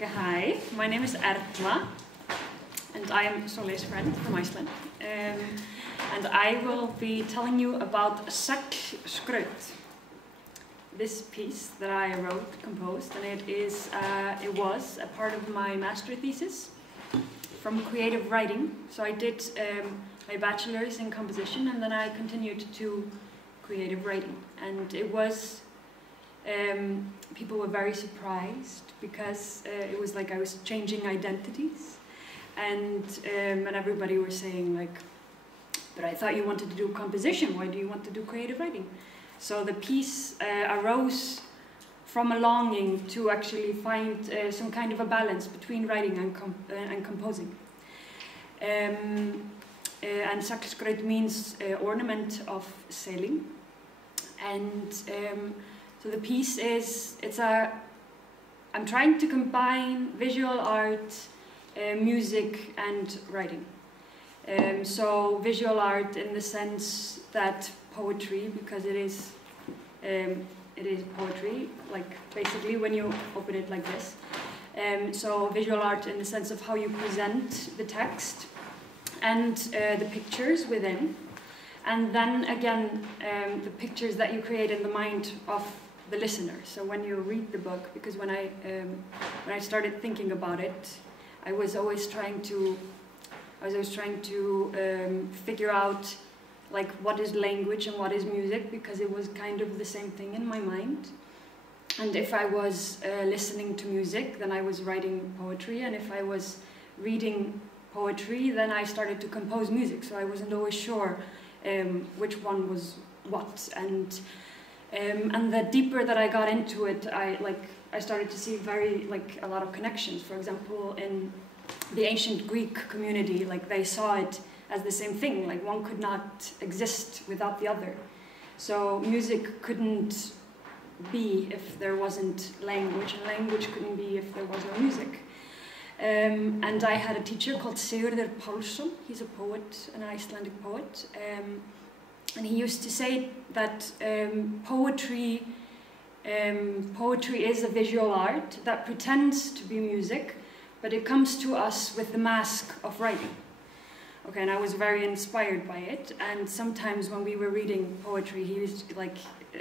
Okay, hi, my name is Erla, and I am Solei's friend from Iceland. And I will be telling you about Seglskraut, this piece that I composed, and it was a part of my master thesis from creative writing. So I did my bachelor's in composition, and then I continued to creative writing. And it was, people were very surprised because it was like I was changing identities, and everybody was saying like, but I thought you wanted to do composition, why do you want to do creative writing? So the piece arose from a longing to actually find some kind of a balance between writing and composing. And Seglskraut means ornament of sailing. And so the piece is, I'm trying to combine visual art, music and writing. So visual art in the sense that poetry, because it is poetry, like basically when you open it like this. So visual art in the sense of how you present the text and the pictures within. And then again, the pictures that you create in the mind of the listener. So when you read the book, because when I started thinking about it, I was always trying to figure out like what is language and what is music, because it was kind of the same thing in my mind. And if I was listening to music, then I was writing poetry, and if I was reading poetry, then I started to compose music. So I wasn't always sure which one was what. And the deeper that I got into it, I started to see a lot of connections. For example, in the ancient Greek community, like they saw it as the same thing, like one could not exist without the other. So music couldn't be if there wasn't language, and language couldn't be if there was no music. And I had a teacher called Sigurður Pálsson. He's a poet, an Icelandic poet, and he used to say that poetry is a visual art that pretends to be music, but it comes to us with the mask of writing. Okay, and I was very inspired by it. And sometimes when we were reading poetry, he used to,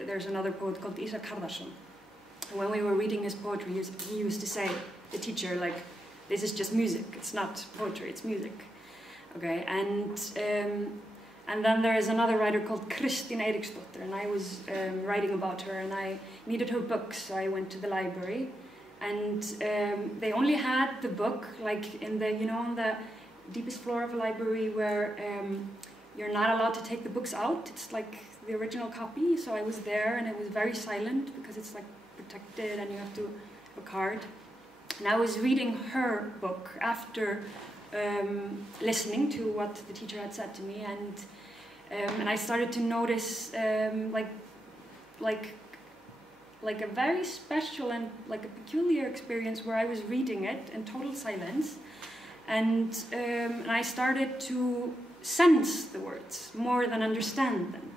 there's another poet called Ísak Harðarson. When we were reading his poetry, he used to say, the teacher, like, this is just music. It's not poetry, it's music. Okay, and then there is another writer called Kristín Eiríksdóttir, and I was writing about her, and I needed her books, so I went to the library, and they only had the book like in the, on the deepest floor of a library where you're not allowed to take the books out. It's like the original copy. So I was there, and it was very silent because it's like protected, and you have to have a card. And I was reading her book after listening to what the teacher had said to me, and I started to notice like a very special and like a peculiar experience where I was reading it in total silence, and I started to sense the words more than understand them,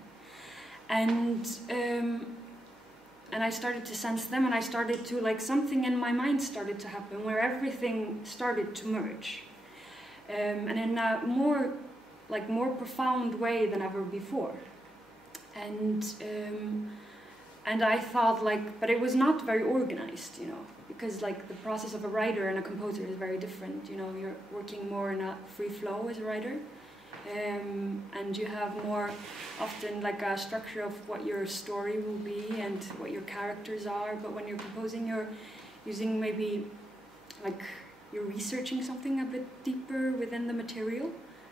and I started to sense them, and I started to, like, something in my mind started to happen where everything started to merge, and in a more profound way than ever before, and I thought, like, but it was not very organized, because like the process of a writer and a composer is very different. You're working more in a free flow as a writer, and you have more often like a structure of what your story will be and what your characters are. But when you're composing, you're using maybe like you're researching something a bit deeper within the material.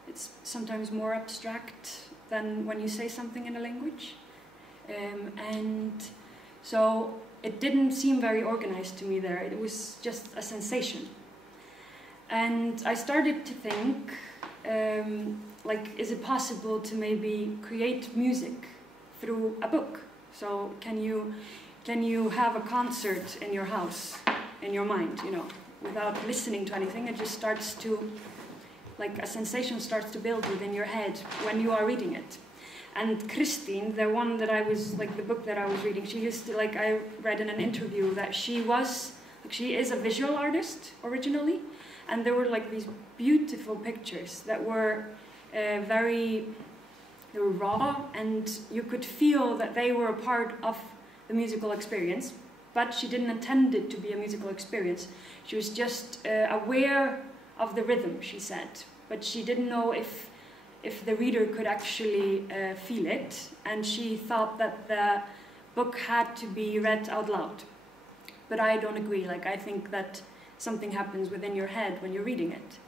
It's sometimes more abstract than when you say something in a language. And so it didn't seem very organized to me there. It was just a sensation. And I started to think, like, is it possible to maybe create music through a book? So can you have a concert in your house, in your mind, without listening to anything? It just starts to, like, a sensation starts to build within your head when you are reading it. And Kristín, the one that I was, like, the book that I was reading, she used to, like, I read in an interview that she was Like, she is a visual artist originally, and there were like these beautiful pictures that were they were raw, and you could feel that they were a part of the musical experience, but she didn't intend it to be a musical experience. She was just aware of the rhythm, she said, but she didn't know if the reader could actually feel it, and she thought that the book had to be read out loud. But I don't agree. Like, I think that something happens within your head when you're reading it.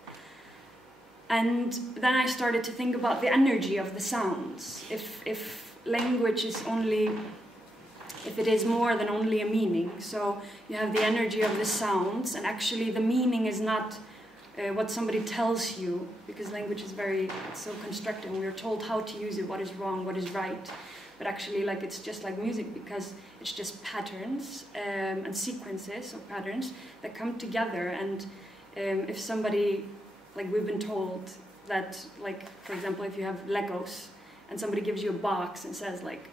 And then I started to think about the energy of the sounds. If language is only, if it is more than only a meaning, so you have the energy of the sounds, and actually the meaning is not what somebody tells you, because language is it's so constructed, and we're told how to use it, what is wrong, what is right. But actually, like, it's just like music, because it's just patterns and sequences of patterns that come together. And if somebody, like, we've been told that, like, for example, if you have Legos and somebody gives you a box and says, like,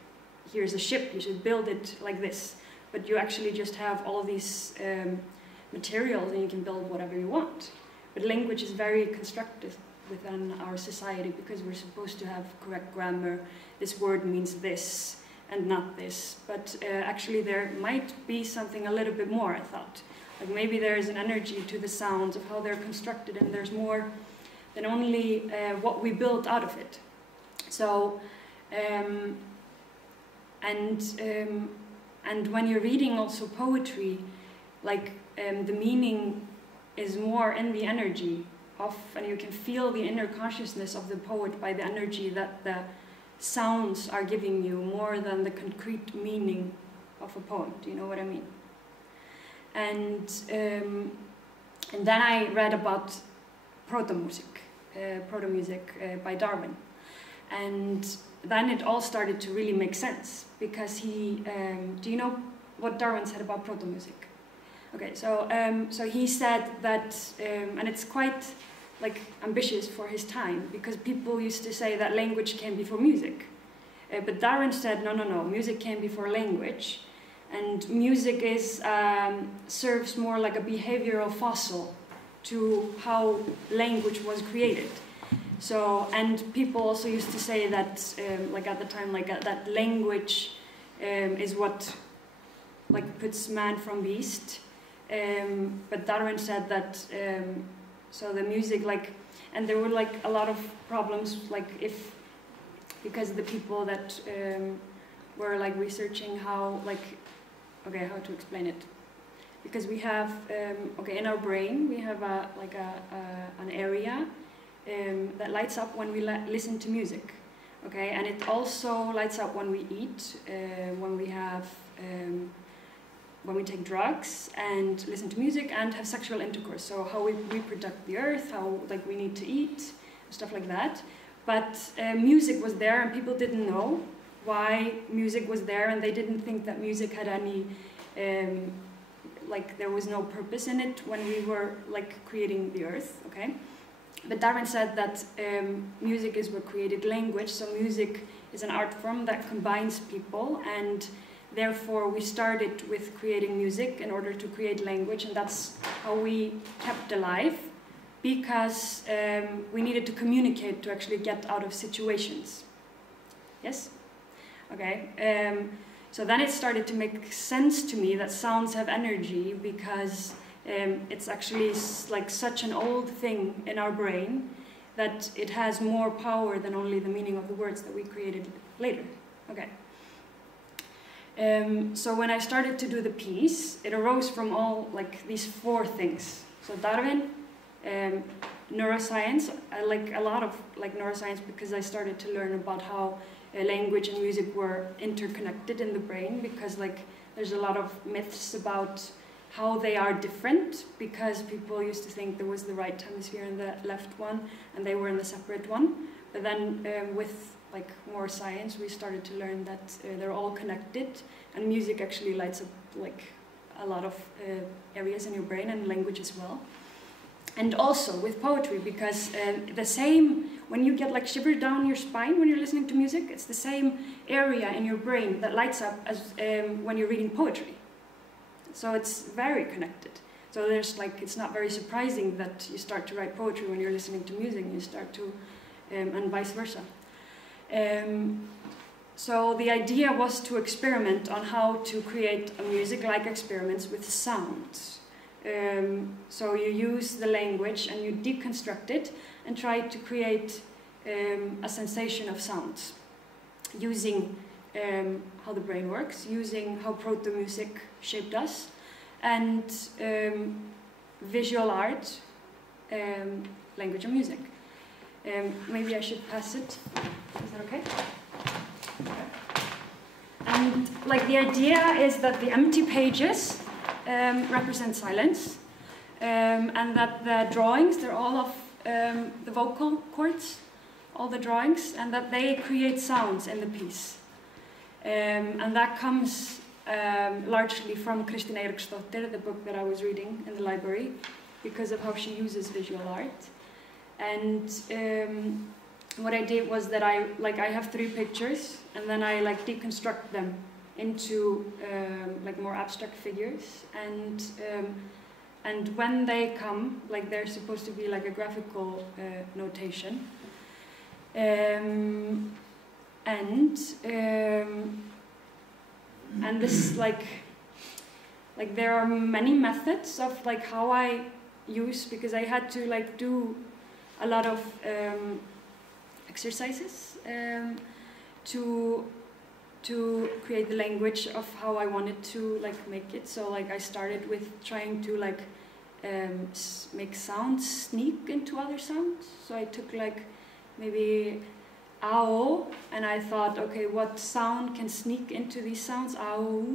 here's a ship, you should build it like this, but you actually just have all these materials and you can build whatever you want. But language is very constructed within our society, because we're supposed to have correct grammar. This word means this and not this. But actually there might be something a little bit more, I thought. Like, maybe there is an energy to the sounds of how they're constructed, and there's more than only what we build out of it. So, and when you're reading also poetry, like, the meaning is more in the energy of, and you can feel the inner consciousness of the poet by the energy that the sounds are giving you, more than the concrete meaning of a poem. Do you know what I mean? And then I read about proto-music by Darwin, and then it all started to really make sense, because he, do you know what Darwin said about proto-music? Okay, so he said that, and it's quite, like, ambitious for his time, because people used to say that language came before music. But Darwin said, no, music came before language, and music is, serves more like a behavioral fossil to how language was created. So, and people also used to say that, like, at the time, like, that language is what, like, puts man from beast. But Darwin said that, so the music, like, and there were, like, a lot of problems, like, because the people that were, like, researching how, like, okay, how to explain it. Because we have, okay, in our brain, we have an area that lights up when we listen to music, okay, and it also lights up when we eat, when we have, when we take drugs and listen to music and have sexual intercourse. So how we reproduce the earth, how, like, we need to eat, stuff like that. But music was there, and people didn't know why music was there, and they didn't think that music had any, like, there was no purpose in it when we were, like, creating the earth, okay? But Darwin said that music is what created language, so music is an art form that combines people, and therefore we started with creating music in order to create language, and that's how we kept alive, because we needed to communicate to actually get out of situations. Yes? Okay. So then it started to make sense to me that sounds have energy, because it's actually like such an old thing in our brain that it has more power than only the meaning of the words that we created later. Okay. So when I started to do the piece, it arose from all, like, these four things. So Darwin, neuroscience. I like a lot of, like, neuroscience, because I started to learn about how language and music were interconnected in the brain, because, like, there's a lot of myths about how they are different, because people used to think there was the right hemisphere and the left one, and they were in the separate one. But then with, like, more science, we started to learn that they're all connected, and music actually lights up, like, a lot of areas in your brain, and language as well. And also with poetry, because the same, when you get, like, shivers down your spine when you're listening to music, it's the same area in your brain that lights up as when you're reading poetry. So it's very connected. So there's like, it's not very surprising that you start to write poetry when you're listening to music, and you start to, and vice versa. So the idea was to experiment on how to create a music-like experiments with sounds. So you use the language and you deconstruct it and try to create a sensation of sounds, using how the brain works, using how proto-music shaped us, and visual art, language and music. Maybe I should pass it. Is that okay? And like the idea is that the empty pages represent silence, and that the drawings, they're all of the vocal cords, all the drawings, and that they create sounds in the piece. And that comes largely from Björnsdóttir, the book that I was reading in the library, because of how she uses visual art. And what I did was that I have 3 pictures, and then I like deconstruct them into like more abstract figures, and when they come, like they're supposed to be like a graphical notation, and this like there are many methods of like how I use, because I had to like do a lot of exercises to create the language of how I wanted to like make it. So like I started with trying to like make sounds sneak into other sounds. So I took like maybe ow, and I thought, okay, what sound can sneak into these sounds? Ow.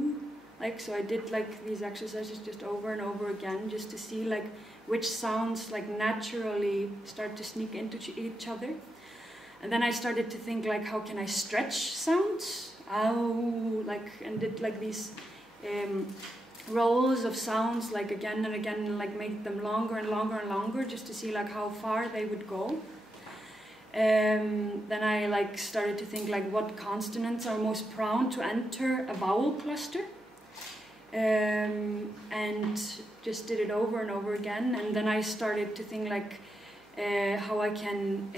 Like, so I did like these exercises just over and over again, just to see like which sounds like naturally start to sneak into each other. And then I started to think like, how can I stretch sounds? Ow, like, and did like these rows of sounds like again and again, and like make them longer and longer and longer, just to see like how far they would go. Then I like started to think like what consonants are most prone to enter a vowel cluster, and just did it over and over again. And then I started to think like how I can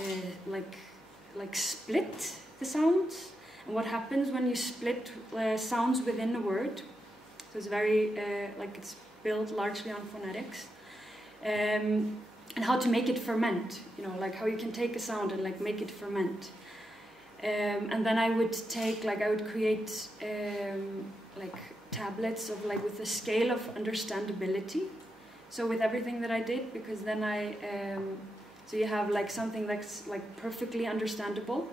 like split the sounds, and what happens when you split sounds within a word. So it's very like it's built largely on phonetics. And how to make it ferment, you know, like how you can take a sound and like make it ferment. And then I would take, like I would create like tablets of like with a scale of understandability. So with everything that I did, because then so you have like something that's like perfectly understandable.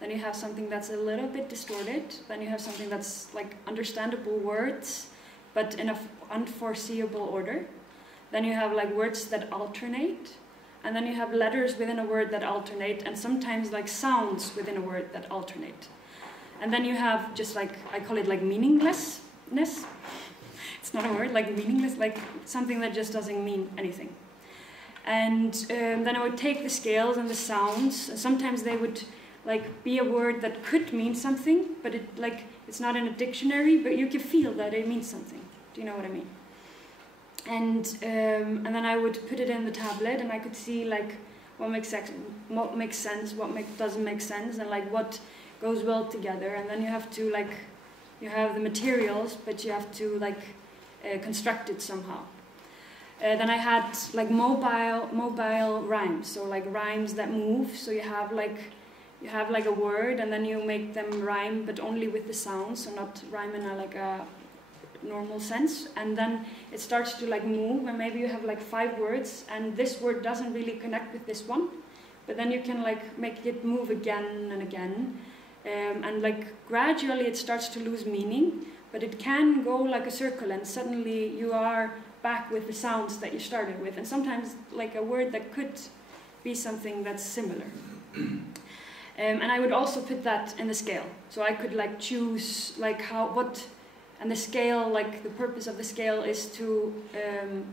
Then you have something that's a little bit distorted. Then you have something that's like understandable words, but in an unforeseeable order. Then you have like words that alternate, and then you have letters within a word that alternate, and sometimes like sounds within a word that alternate. And then you have just like, I call it like meaninglessness. It's not a word, like meaningless, like something that just doesn't mean anything. And then I would take the scales and the sounds, and sometimes they would like be a word that could mean something, but it's not in a dictionary, but you can feel that it means something. Do you know what I mean? And then I would put it in the tablet, and I could see like what makes sense, what doesn't make sense, and like what goes well together. And then you have to like, you have the materials, but you have to like construct it somehow. Then I had like mobile rhymes, so like rhymes that move. So you have like a word, and then you make them rhyme, but only with the sound, so not rhyme in a normal sense. And then it starts to like move, and maybe you have like 5 words, and this word doesn't really connect with this one, but then you can like make it move again and again, and like gradually it starts to lose meaning, but it can go like a circle, and suddenly you are back with the sounds that you started with, and sometimes like a word that could be something that's similar. And I would also put that in the scale, so I could like choose like and the scale, like the purpose of the scale is to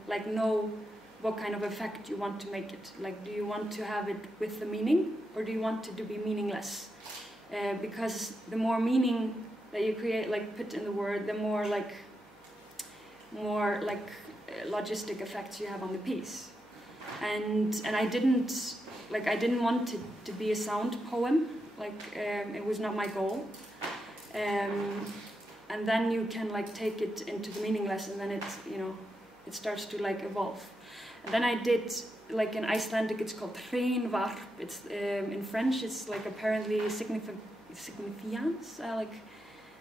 like know what kind of effect you want to make it. Like, do you want to have it with the meaning, or do you want it to be meaningless? Because the more meaning that you create, like put in the word, the more like more like logistic effects you have on the piece. And I didn't want it to be a sound poem. It was not my goal. And then you can like take it into the meaningless, and then it starts to like evolve. And then I did, like in Icelandic it's called hraunvarp. It's in French it's like apparently significance.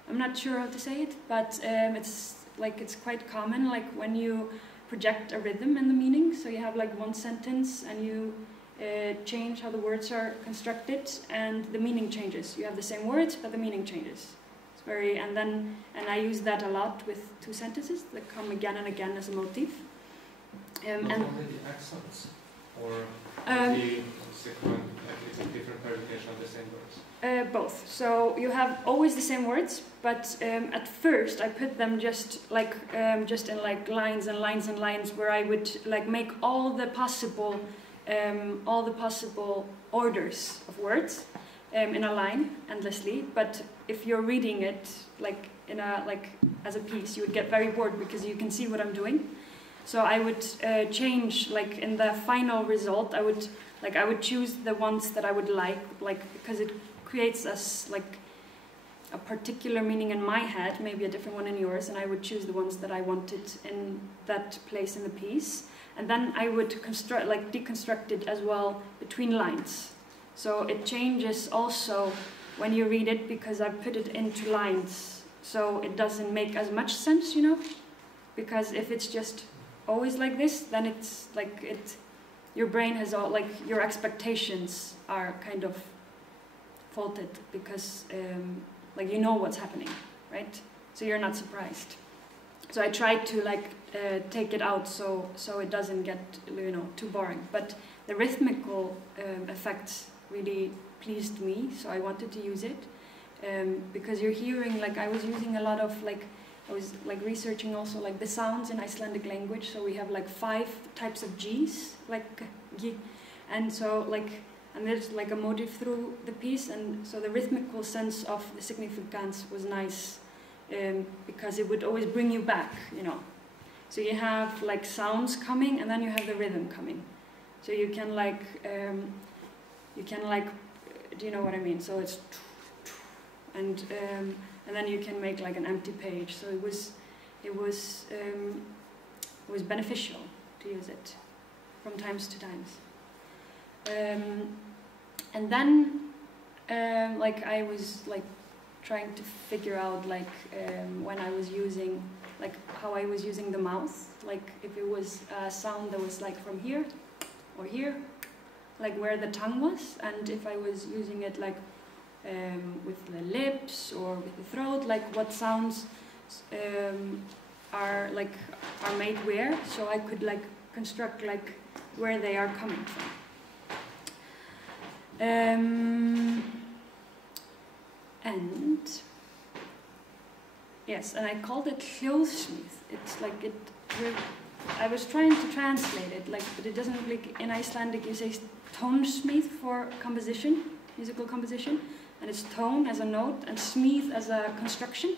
I'm not sure how to say it, but it's quite common, like when you project a rhythm in the meaning. So you have like one sentence and you change how the words are constructed, and the meaning changes. You have the same words, but the meaning changes. And I use that a lot with two sentences that come again and again as a motif. Not only the accents, or the sequence, is it different permutation of the same words? Both. So you have always the same words, but at first I put them just in like lines and lines and lines, where I would like make all the possible orders of words in a line endlessly. But if you're reading it like as a piece, you would get very bored because you can see what I'm doing. So I would change, like in the final result, I would choose the ones that I would like because it creates a particular meaning in my head, maybe a different one in yours, and I would choose the ones that I wanted in that place in the piece. And then I would deconstruct it as well between lines. So it changes also when you read it, because I put it into lines. So it doesn't make as much sense, because if it's just always like this, then it's like your brain has all, like your expectations are kind of faulted, because like you know what's happening, right? So you're not surprised. So I tried to take it out so it doesn't get too boring. But the rhythmical effects really pleased me, so I wanted to use it because you're hearing, like I was using a lot of I was researching also the sounds in Icelandic language. So we have 5 types of G's, G, and so and there's a motif through the piece, and so the rhythmical sense of the significance was nice because it would always bring you back, So you have sounds coming, and then you have the rhythm coming. So you can do you know what I mean? So it's and then you can make an empty page. So it was beneficial to use it from times to times. And then I was trying to figure out when I was using how I was using the mouth, if it was a sound that was from here or here, where the tongue was, and if I was using it with the lips or with the throat, what sounds are made where, so I could construct where they are coming from. And yes, and I called it hljóðsmíð. It's I was trying to translate it, but it doesn't, in Icelandic you say tónsmíð for composition, musical composition, and it's tone as a note and smíð as a construction.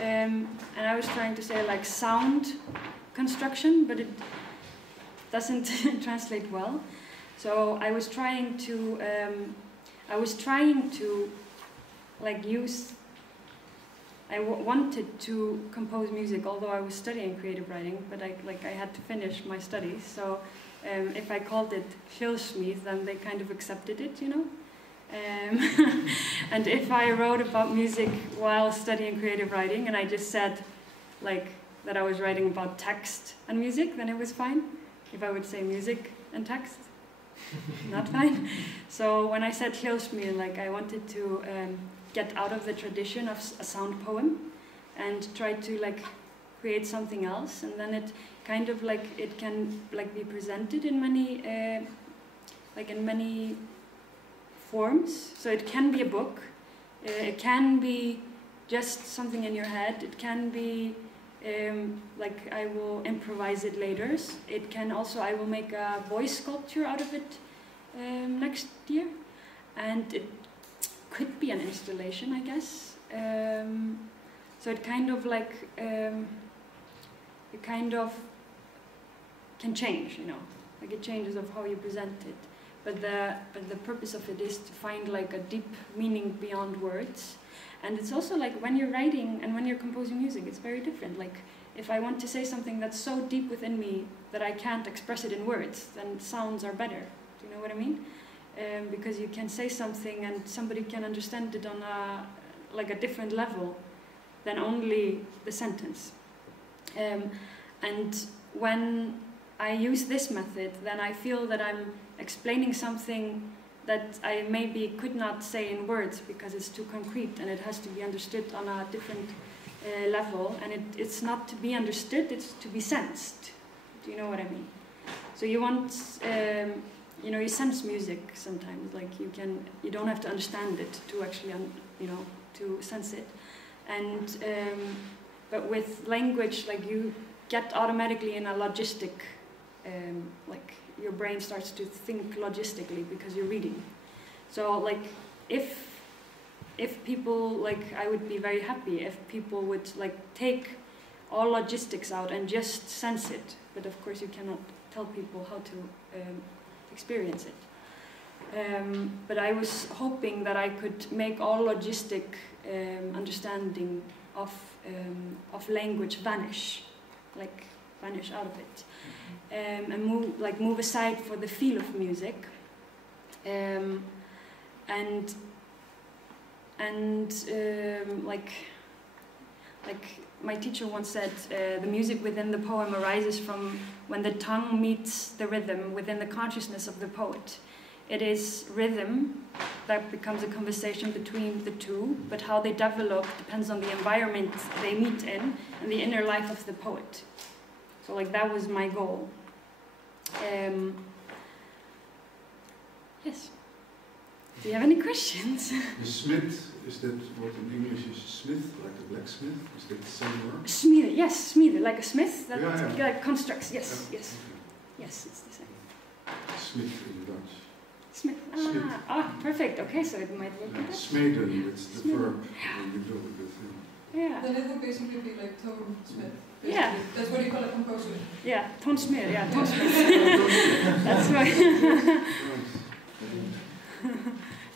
And I was trying to say sound construction, but it doesn't translate well. So I was trying to I wanted to compose music, although I was studying creative writing, but I had to finish my studies. So if I called it hljóðsmíð, then they kind of accepted it, And if I wrote about music while studying creative writing, and I just said that I was writing about text and music, then it was fine. If I would say music and text, not fine. So when I said hljóðsmíð, I wanted to get out of the tradition of a sound poem and try to create something else, and then it kind of it can be presented in many in many forms. So it can be a book, it can be just something in your head, it can be I will improvise it later. It can also, I will make a voice sculpture out of it next year, and it could be an installation, I guess. So it kind of it kind of can change, you know, like it changes of how you present it. But the purpose of it is to find like a deep meaning beyond words. And it's also like when you're writing and when you're composing music, it's very different. Like if I want to say something that's so deep within me that I can't express it in words, then sounds are better. Do you know what I mean? Because you can say something and somebody can understand it on a different level than only the sentence. And when I use this method, then I feel that I'm explaining something that I maybe could not say in words because it's too concrete and it has to be understood on a different level. And it's not to be understood, it's to be sensed. Do you know what I mean? So you want, you know, you sense music sometimes. Like you don't have to understand it to actually, you know, to sense it. And but with language, like you get automatically in a logistic, like your brain starts to think logistically because you're reading. So like if people, like I would be very happy if people would like take all logistics out and just sense it. But of course you cannot tell people how to experience it. But I was hoping that I could make all logistic understanding of language vanish, like vanish out of it. And move aside for the feel of music, like my teacher once said, the music within the poem arises from when the tongue meets the rhythm within the consciousness of the poet. It is rhythm that becomes a conversation between the two, but how they develop depends on the environment they meet in and the inner life of the poet. So like that was my goal. Yes. Do you have any questions? The smith, is that what in English is smith, like a blacksmith? Is that the same word? Smith, yes, smith, like a smith that yeah. Like constructs, yes, yeah. yes. Okay. Yes, it's the same. Smith in Dutch. Smith, perfect, okay, so it might work with that. Smeden, it's the verb when you do the thing. Yeah. Then it would basically be like tone smith. Yeah. That's what you call a composer. Yeah, tonsmith, yeah, tonsmith. That's right.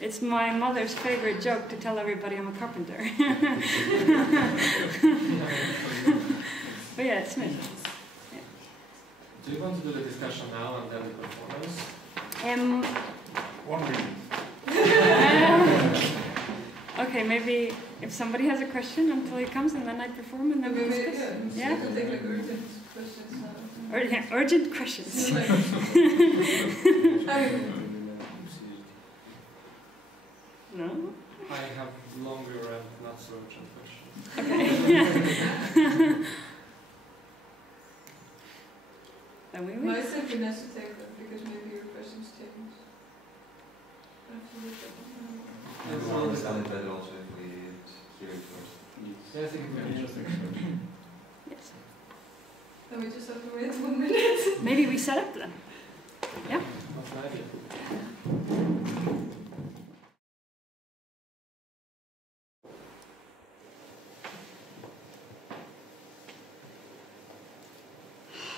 It's my mother's favorite joke to tell everybody I'm a carpenter. But yeah, it's Smith. Yeah. Do you want to do the discussion now and then the performance? 1 minute. Okay, maybe if somebody has a question until he comes and then I perform and then we discuss. Yeah? You can take like urgent questions now. Urgent questions. No? I have longer and not so urgent questions. Okay. Then we will. I think we need to take that because maybe your questions change. I will understand it better also if we hear it first. Yeah, I think it's very interesting. Yes. Then we just have to wait 1 minute. Maybe we set up then. Yeah? What's the idea?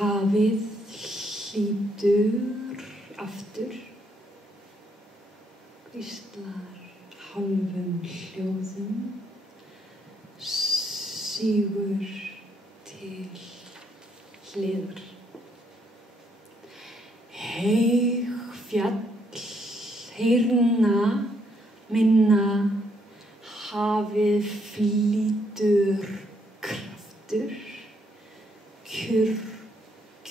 Hafið hlýtur aftur, hvíslar hálfum hljóðum, sígur til hliðar. Heig fjall, heyrna, minna, hafið flýtur kraftur,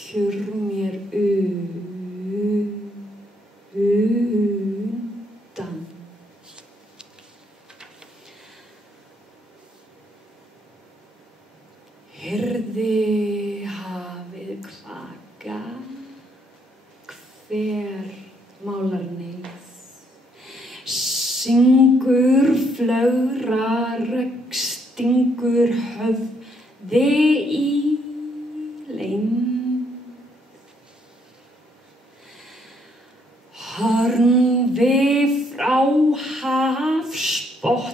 kjurr mér undan. Heyrði hafið kvaka, hver málar neyð, syngur flögrar, stingur höfði í leynd. Hörnvi frá hafsbotni,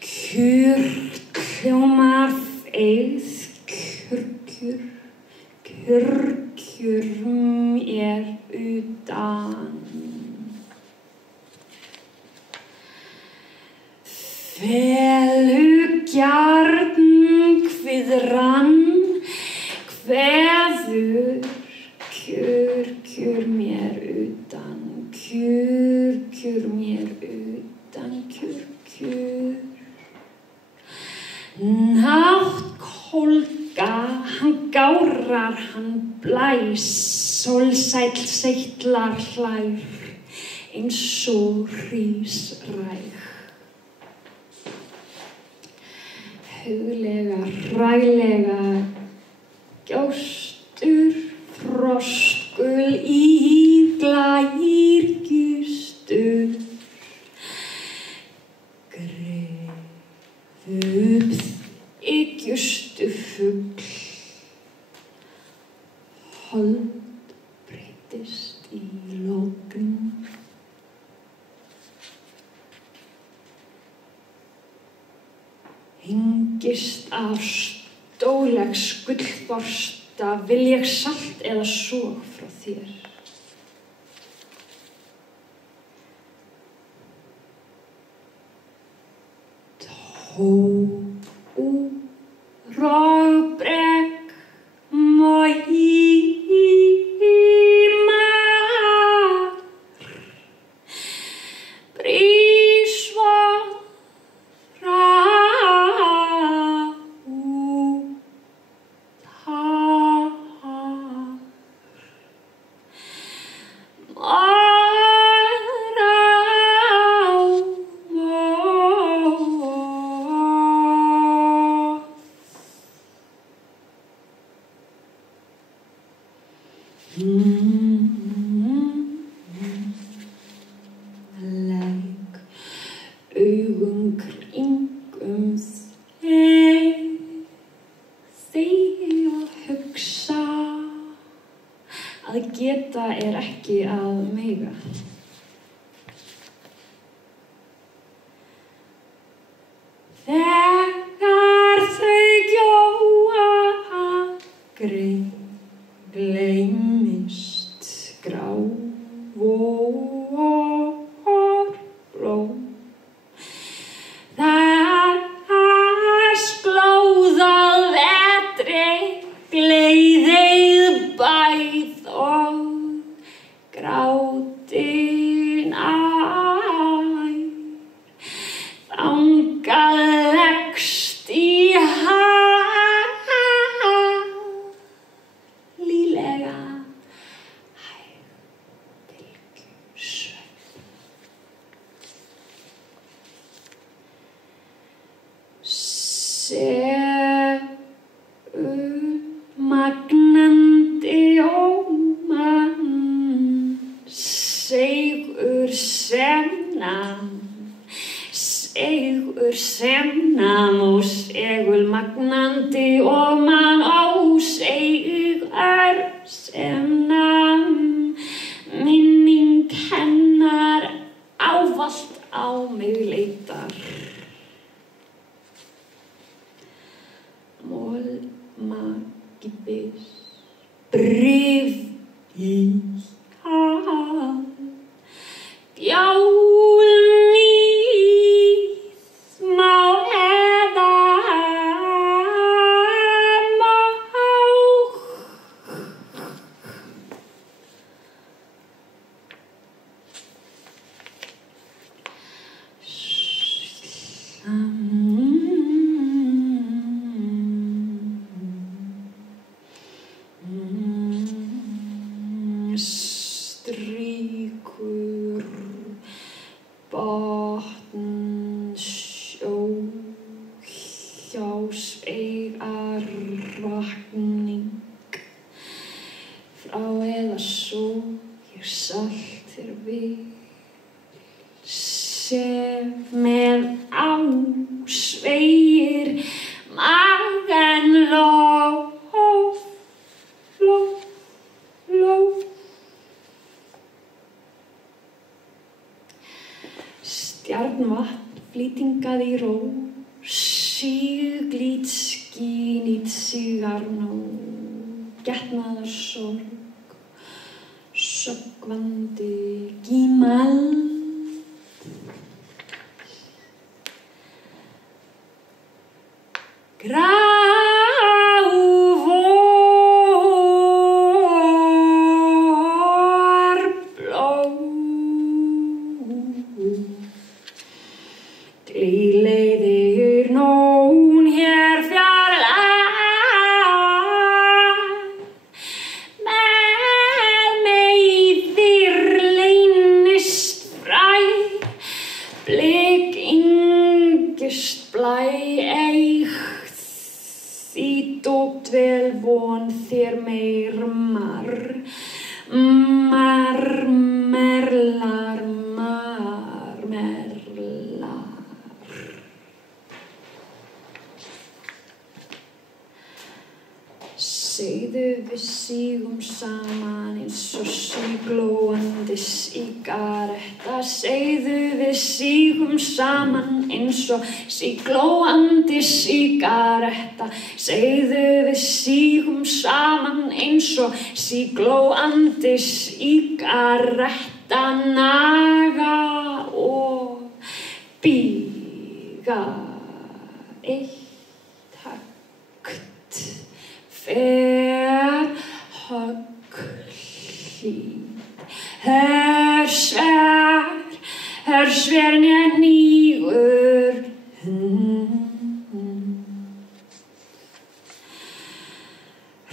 kjurt hljómar feið, mér utan. Felugjarn kviðrann, kveður, kjur mér utan, kjur mér utan, kjur. Náttkólga, hann gárar, hann blæs, sólsæll seitlar hlær, eins og hrísræg. Huglega, hrælega, gjóstur, froskur, glærgjustur. Grefð, yggjustu fugl, hold breytist í logn. Hengist af stólegs gullborsta, vil ég salt eða sog frá þér. Rógbrek, móimar, brísvar, Legg augum kringum þig og hugsa að geta ekki að mega. Þegar þau gjóa gleymist grá vorblóm. Þar sklóðað vetri gleiðið bæð og grátin ær. Þangað leggst í lílega hægbylgjusvefn. Magnandi ómann, seigur sem nam og segulmagnandi ómann, óseigur sem nam. Minning hennar ávallt á mig leitar. Magibis, bréf í haf, bjálnýð má eða mák. Strýkur botn sjó hjá speigarrakning frá eða svo ég salt þér vil sef með ásveigir magan lof. Stjarnvatn flýtingað í ró, síglít skínít sigar nó, getnaðar sorg. höggvandi gímald. Glíðleiðir nón hér fjarlæg, með meiðir leynist fræ, blik yngist blæ eitt, því dópt vel von þér meir merlar. Segðu við sígum saman eins og síglóandi sígaretta. Segðu við sígum saman eins og síglóandi sígaretta. Segðu við sígum saman eins og síglóandi sígaretta. Naga og bíga eitt högt. Fer högglíð, hörsver nýgur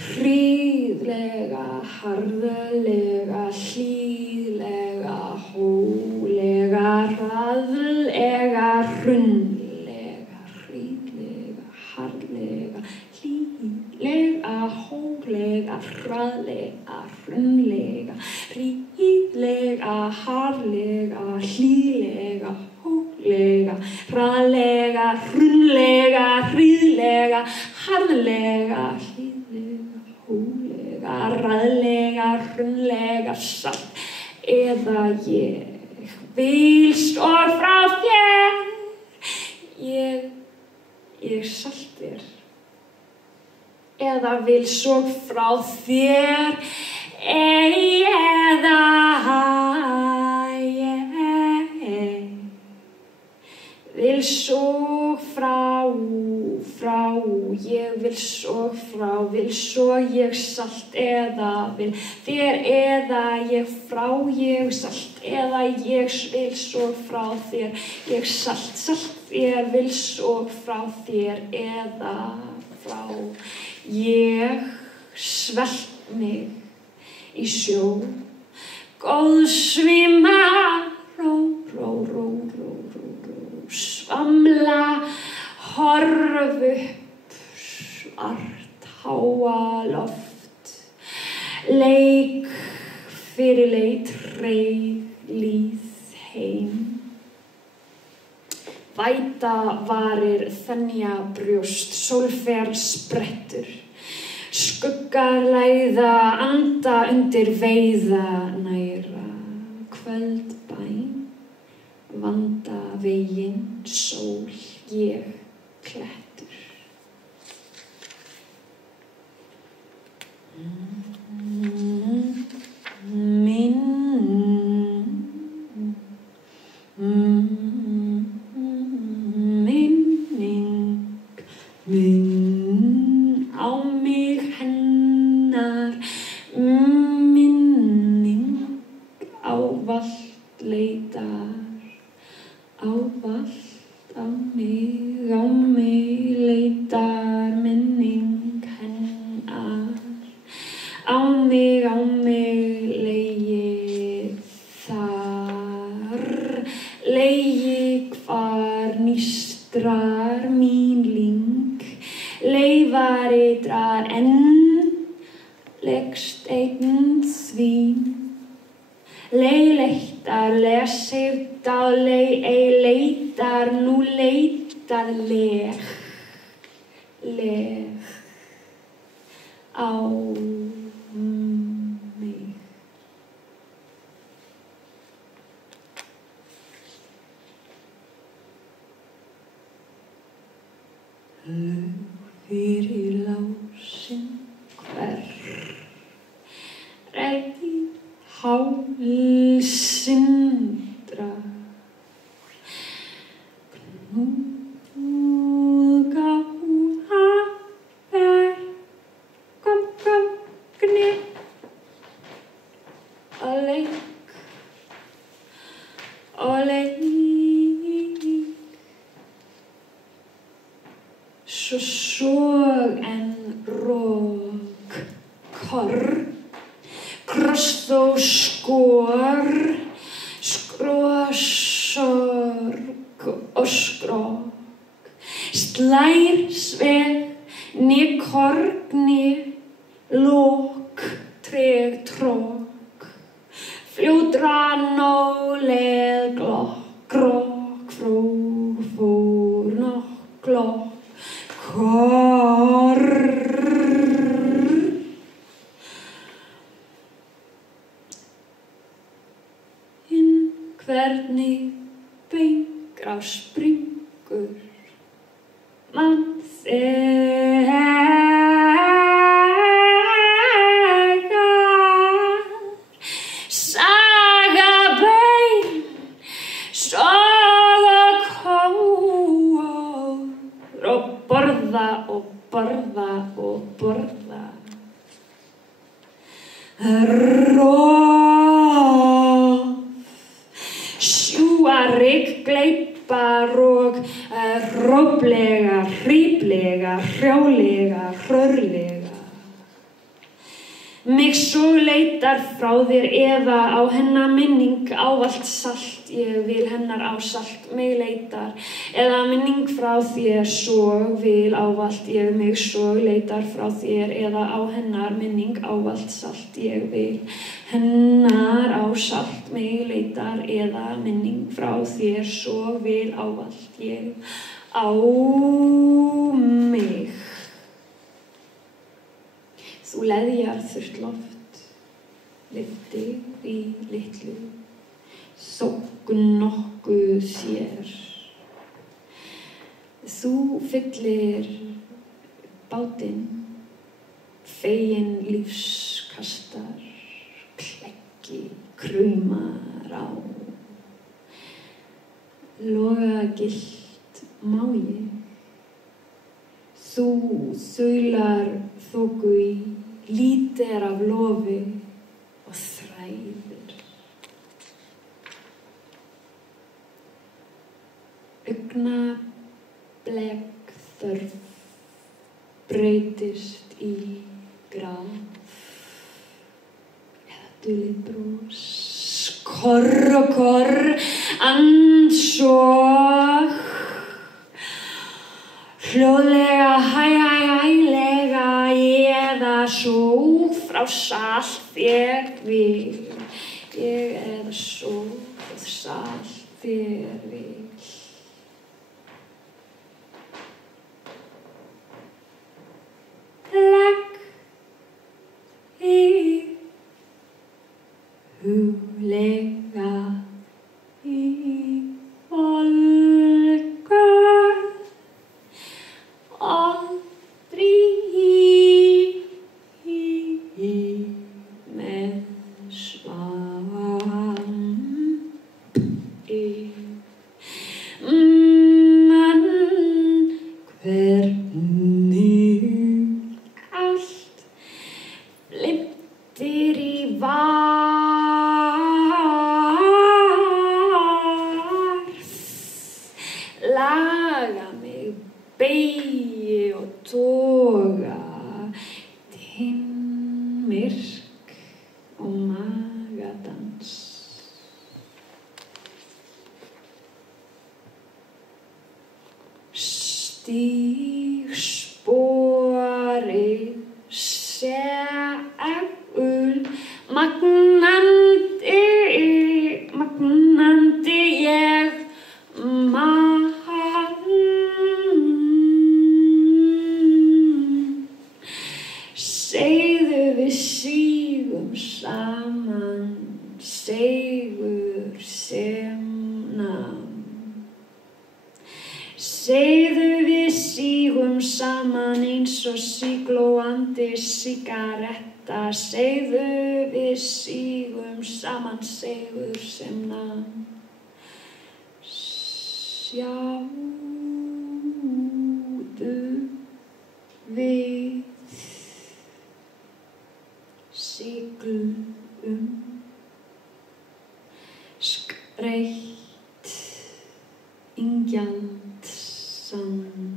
hríðlega, harðlega, hlýðlega, hólega, hraðlega, hrunnlega, hríðlega, harðlega, hlýðlega, hólega, hraðlega, hrunnlega, hríðlega, harðlega, hlýðlega, hólega, hraðlega, hrunnlega, hríðlega, harðlega, hlýðlega, hólega, hraðlega, hrunnlega, salt eða ég vil stór frá þér, ég salt þér. Eða vil svo frá þér, eða ég vil svo frá, ég vil svo frá, vil svo ég salt eða vil þér, eða ég frá, ég salt eða ég vil svo frá þér, ég salt þér, vil svo frá þér eða frá. Ég svelt mig í sjó, góðsvima, svamla, horf upp, svart háa loft, leik fyrir leit, reið, líð heim. Væta varir, þenja brjóst, sólfer sprettur, skuggar læða, anda undir veiða næra, kvöldbæn, vanda veginn, sól, ég, klettur. Minn á mig hennar, minning ávallt leitar, ávallt á mig leitar, minning hennar, á mig leið þar, leið hvar nýstrar mín ling. Leifaritrar enn, leggst einn því, leitar, lesir dá, leitar, nú leitar, leg á mig. Fyrir lásinn hver, reið, hálsindra Sog en rók korr kross þó skor skrosorg og skrok slær sveg né korg né lók treg trók fljótra nóleð glokk grokk fró fór nokk glokk Hvernig bengra springur mann þegar saga bein soga kór og borða og borða og borða Ryggleipar og róflega, hríflega, hrjálega, hrörlega. Mig svo leitar frá þér eða á hennar minning ávallt salt, ég vil hennar ásalt mig leitar. Eða minning frá þér svo vil ávallt ég mig svo leitar frá þér eða á hennar minning ávallt salt, ég vil hennar ásalt mig leitar eða minning frá þér svo vil ávallt ég á mig. Þú leðjar þurrt loft, lyftir í litlu, þókn nokkuð sér. Þú fyllir bátinn, fegin lífskastar, klekki kraumar á. Loga gilt má ég, þú þaular þóku í, lítið af lofi og þræðir. Augnablik þörf breytist í graf eða dulið bros, korr og korr, ansók, hljóðlega, hælega, eða svo frá salt þér vil, ég eða svo frá salt þér vil. Legg í huglega í volgar aldrei með svampi mann hvernig allt flimtir í varð laga mig beigi og toga myrk og magadans. Stígsporið segul magnandi ég mann. Segðu við sígum saman, segur sem nam. Segðu við sígum saman eins og síglóandi sígaretta hjarta segðu við sígum saman segur sem nam. Sjáðu við siglum skreytt ingjald sand.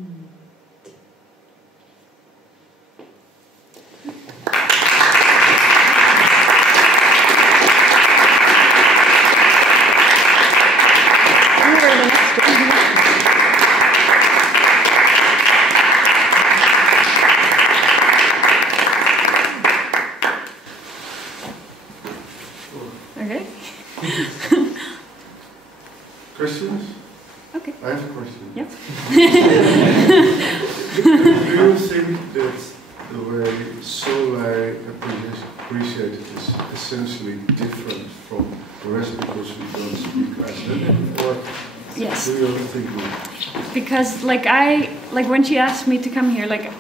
Okay. Questions? Okay. I have a question. Yep. Do you think that the way Solveig appreciated is essentially different from the rest because we don't speak Icelandic, or Yes. do you think we? Because like when she asked me to come here, like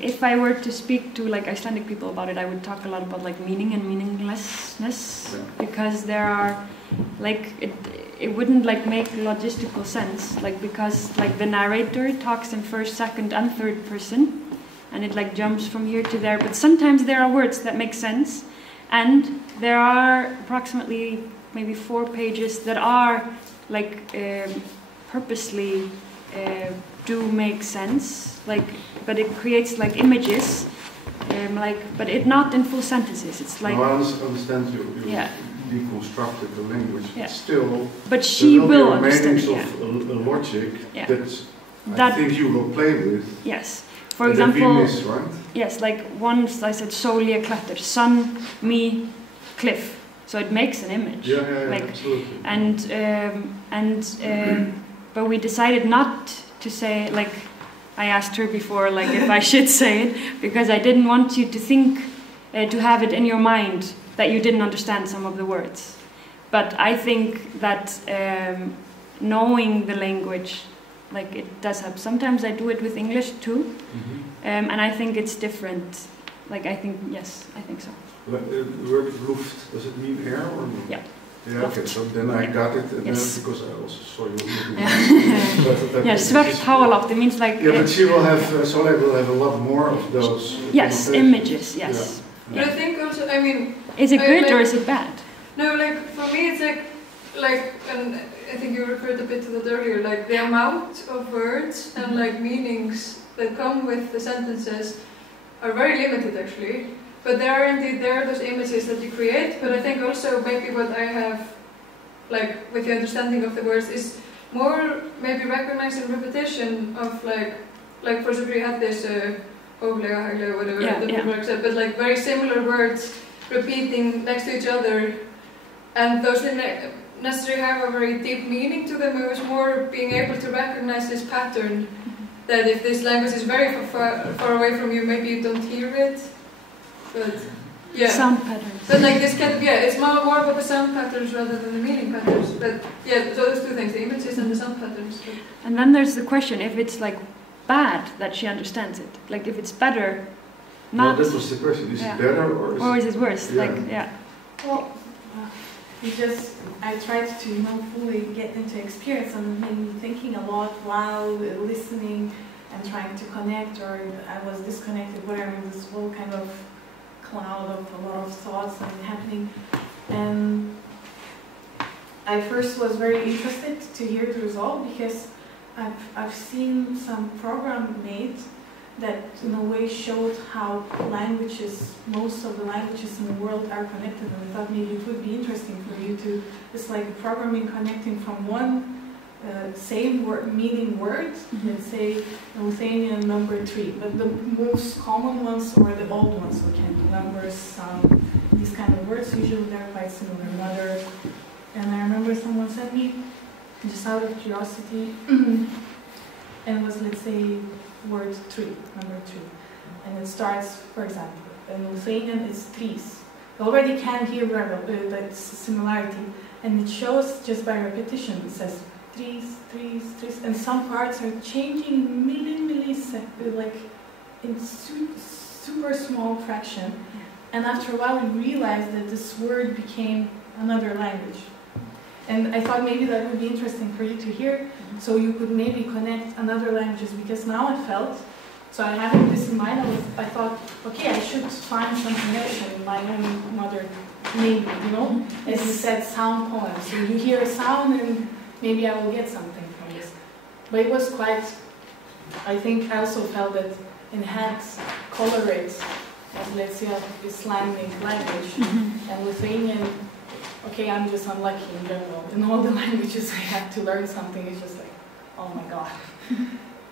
if I were to speak to like Icelandic people about it, I would talk a lot about like meaning and meaninglessness, Yeah. because there are like it wouldn't like make logistical sense, like because like the narrator talks in first, second, and third person, and it like jumps from here to there. But sometimes there are words that make sense, and there are approximately maybe 4 pages that are like purposely do make sense, like, but it creates like images, like, but it not in full sentences. It's like. No, I understand you Yeah. deconstructed the language, Yeah. but still. But she there will be understand it. remainings Yeah. of a logic Yeah. that I think you will play with. Yes. For and that we example. miss, right? Yes, like once I said Solia Klatter, sun, me, cliff. So it makes an image. Yeah, like, absolutely. But we decided not to say, like, I asked her before, like, if I should say it, because I didn't want you to think, to have it in your mind that you didn't understand some of the words. But I think that knowing the language, like, it does help. Sometimes I do it with English too, and I think it's different. Like, I think, yes, I think so. The word luft, does it mean air or no? Yeah. Yeah, okay, so then I got it, and Yes. because I also saw you looking Yeah. Yeah, svart háaloft, it means like. Yeah, but she will have, Soleil will have a lot more of those. Yes, images, yes. But I think also, I mean, Is it I good like- or is it bad? no, like for me it's like, and I think you referred a bit to that earlier, like the amount of words and like meanings that come with the sentences are very limited actually. But there are those images that you create, but I think also maybe what I have, like with the understanding of the words, is more maybe recognizing repetition of like for example you had this hopefully whatever Yeah, the yeah. people accept, but like very similar words repeating next to each other, and those didn't necessarily have a very deep meaning to them. It was more being able to recognize this pattern, that if this language is very far away from you, maybe you don't hear it. But yeah, Sound patterns. but like this kind of, yeah, it's more about the sound patterns rather than the meaning patterns. But yeah, so those two things, the images and the sound patterns. But And then there's the question if it's like bad that she understands it. Like if it's better, No, not, that was the question. Is Yeah. it better or is it worse? Yeah. Like, yeah. Well, it's just I tried to fully get into experience and made me thinking a lot while listening and trying to connect, or I was disconnected, whatever, this whole kind of cloud of a lot of thoughts and happening. And I first was very interested to hear the result because I've seen some program made that in a way showed how languages, most of the languages in the world are connected, and I thought maybe it would be interesting for you to, it's like programming connecting from one same word, meaning word, let's say Lithuanian number 3, but the most common ones or the old ones, so we can do numbers, these kind of words, usually they're quite similar. And I remember someone sent me, just out of curiosity, and it was, let's say, word 3, number 3, and it starts, for example, in Lithuanian it's tris. You already can hear that similarity, and it shows just by repetition. It says tris, tris, tris, and some parts are changing millisecond, like in super small fraction. And after a while, we realized that this word became another language. And I thought maybe that would be interesting for you to hear, so you could maybe connect another languages, because now I felt, so I having this in mind, I thought, okay, I should find some connection in my own mother, maybe, you know? As you said, sound poems. So you hear a sound and maybe I will get something from this. But it was quite, I think I also felt that it had colorates, as let's say, Icelandic language, and Lithuanian. Okay, I'm just unlucky in general. In all the languages I have to learn something, it's just like, oh my god.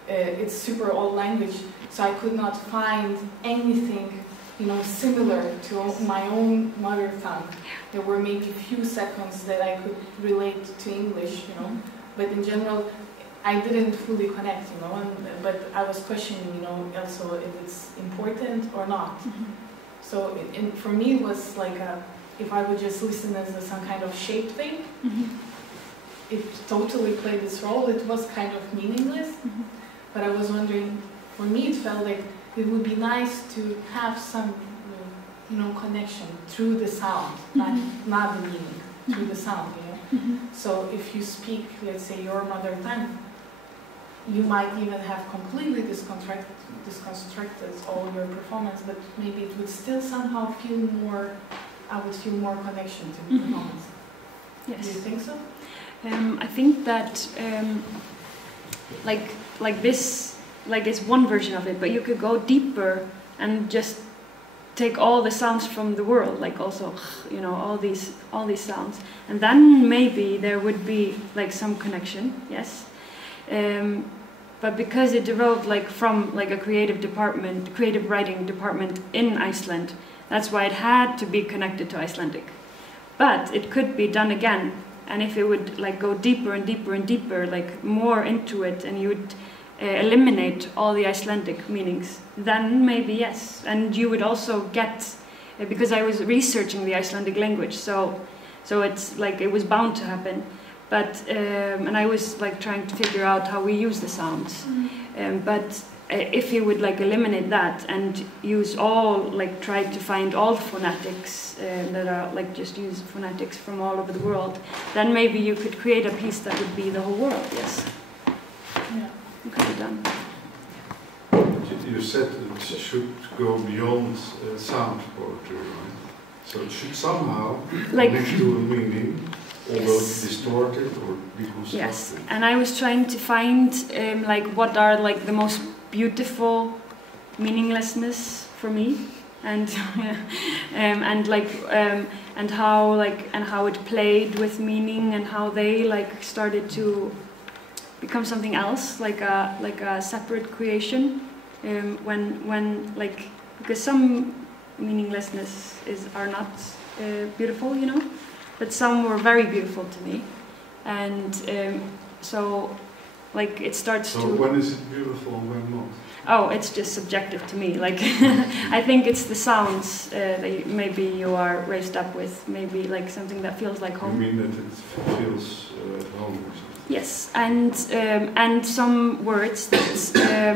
It's super old language, so I could not find anything, you know, similar to my own mother tongue. There were maybe a few seconds that I could relate to English, you know, but in general, I didn't fully connect, you know, but I was questioning, you know, also if it's important or not. So for me, it was like if I would just listen as some kind of shape thing, it totally played its role. It was kind of meaningless, but I was wondering, for me it felt like it would be nice to have some, you know, connection through the sound, not the meaning, through the sound, you know. So if you speak, let's say, your mother tongue, you might even have completely disconstructed all your performance, but maybe it would still somehow feel more, I would feel more connection to the performance. Yes. Do you think so? I think that like this is one version of it, but you could go deeper and just take all the sounds from the world, like also, you know, all these sounds, and then maybe there would be like some connection, yes. But because it developed like from like a creative writing department in Iceland, that's why it had to be connected to Icelandic. But it could be done again, and if it would like go deeper and deeper and deeper, like more into it, and you would eliminate all the Icelandic meanings, then maybe yes. And you would also get, because I was researching the Icelandic language, so it's like it was bound to happen. But and I was like trying to figure out how we use the sounds. But if you would like eliminate that and use all, like try to find all phonetics that are like just use phonetics from all over the world, then maybe you could create a piece that would be the whole world. Yes. Yeah. It could be done. You said it should go beyond sound poetry, right? So it should somehow connect to a meaning, although distorted or deconstructed. Yes, and I was trying to find like what are like the most beautiful meaninglessness for me, and and how it played with meaning, and how they like started to become something else, like a separate creation. When like, because some meaninglessness are not beautiful, you know, but some were very beautiful to me, and so like it starts to. So when is it beautiful and when not? Oh, it's just subjective to me. Like I think it's the sounds that maybe you are raised up with, maybe like something that feels like home. You mean that it feels at home or something? Yes, and some words that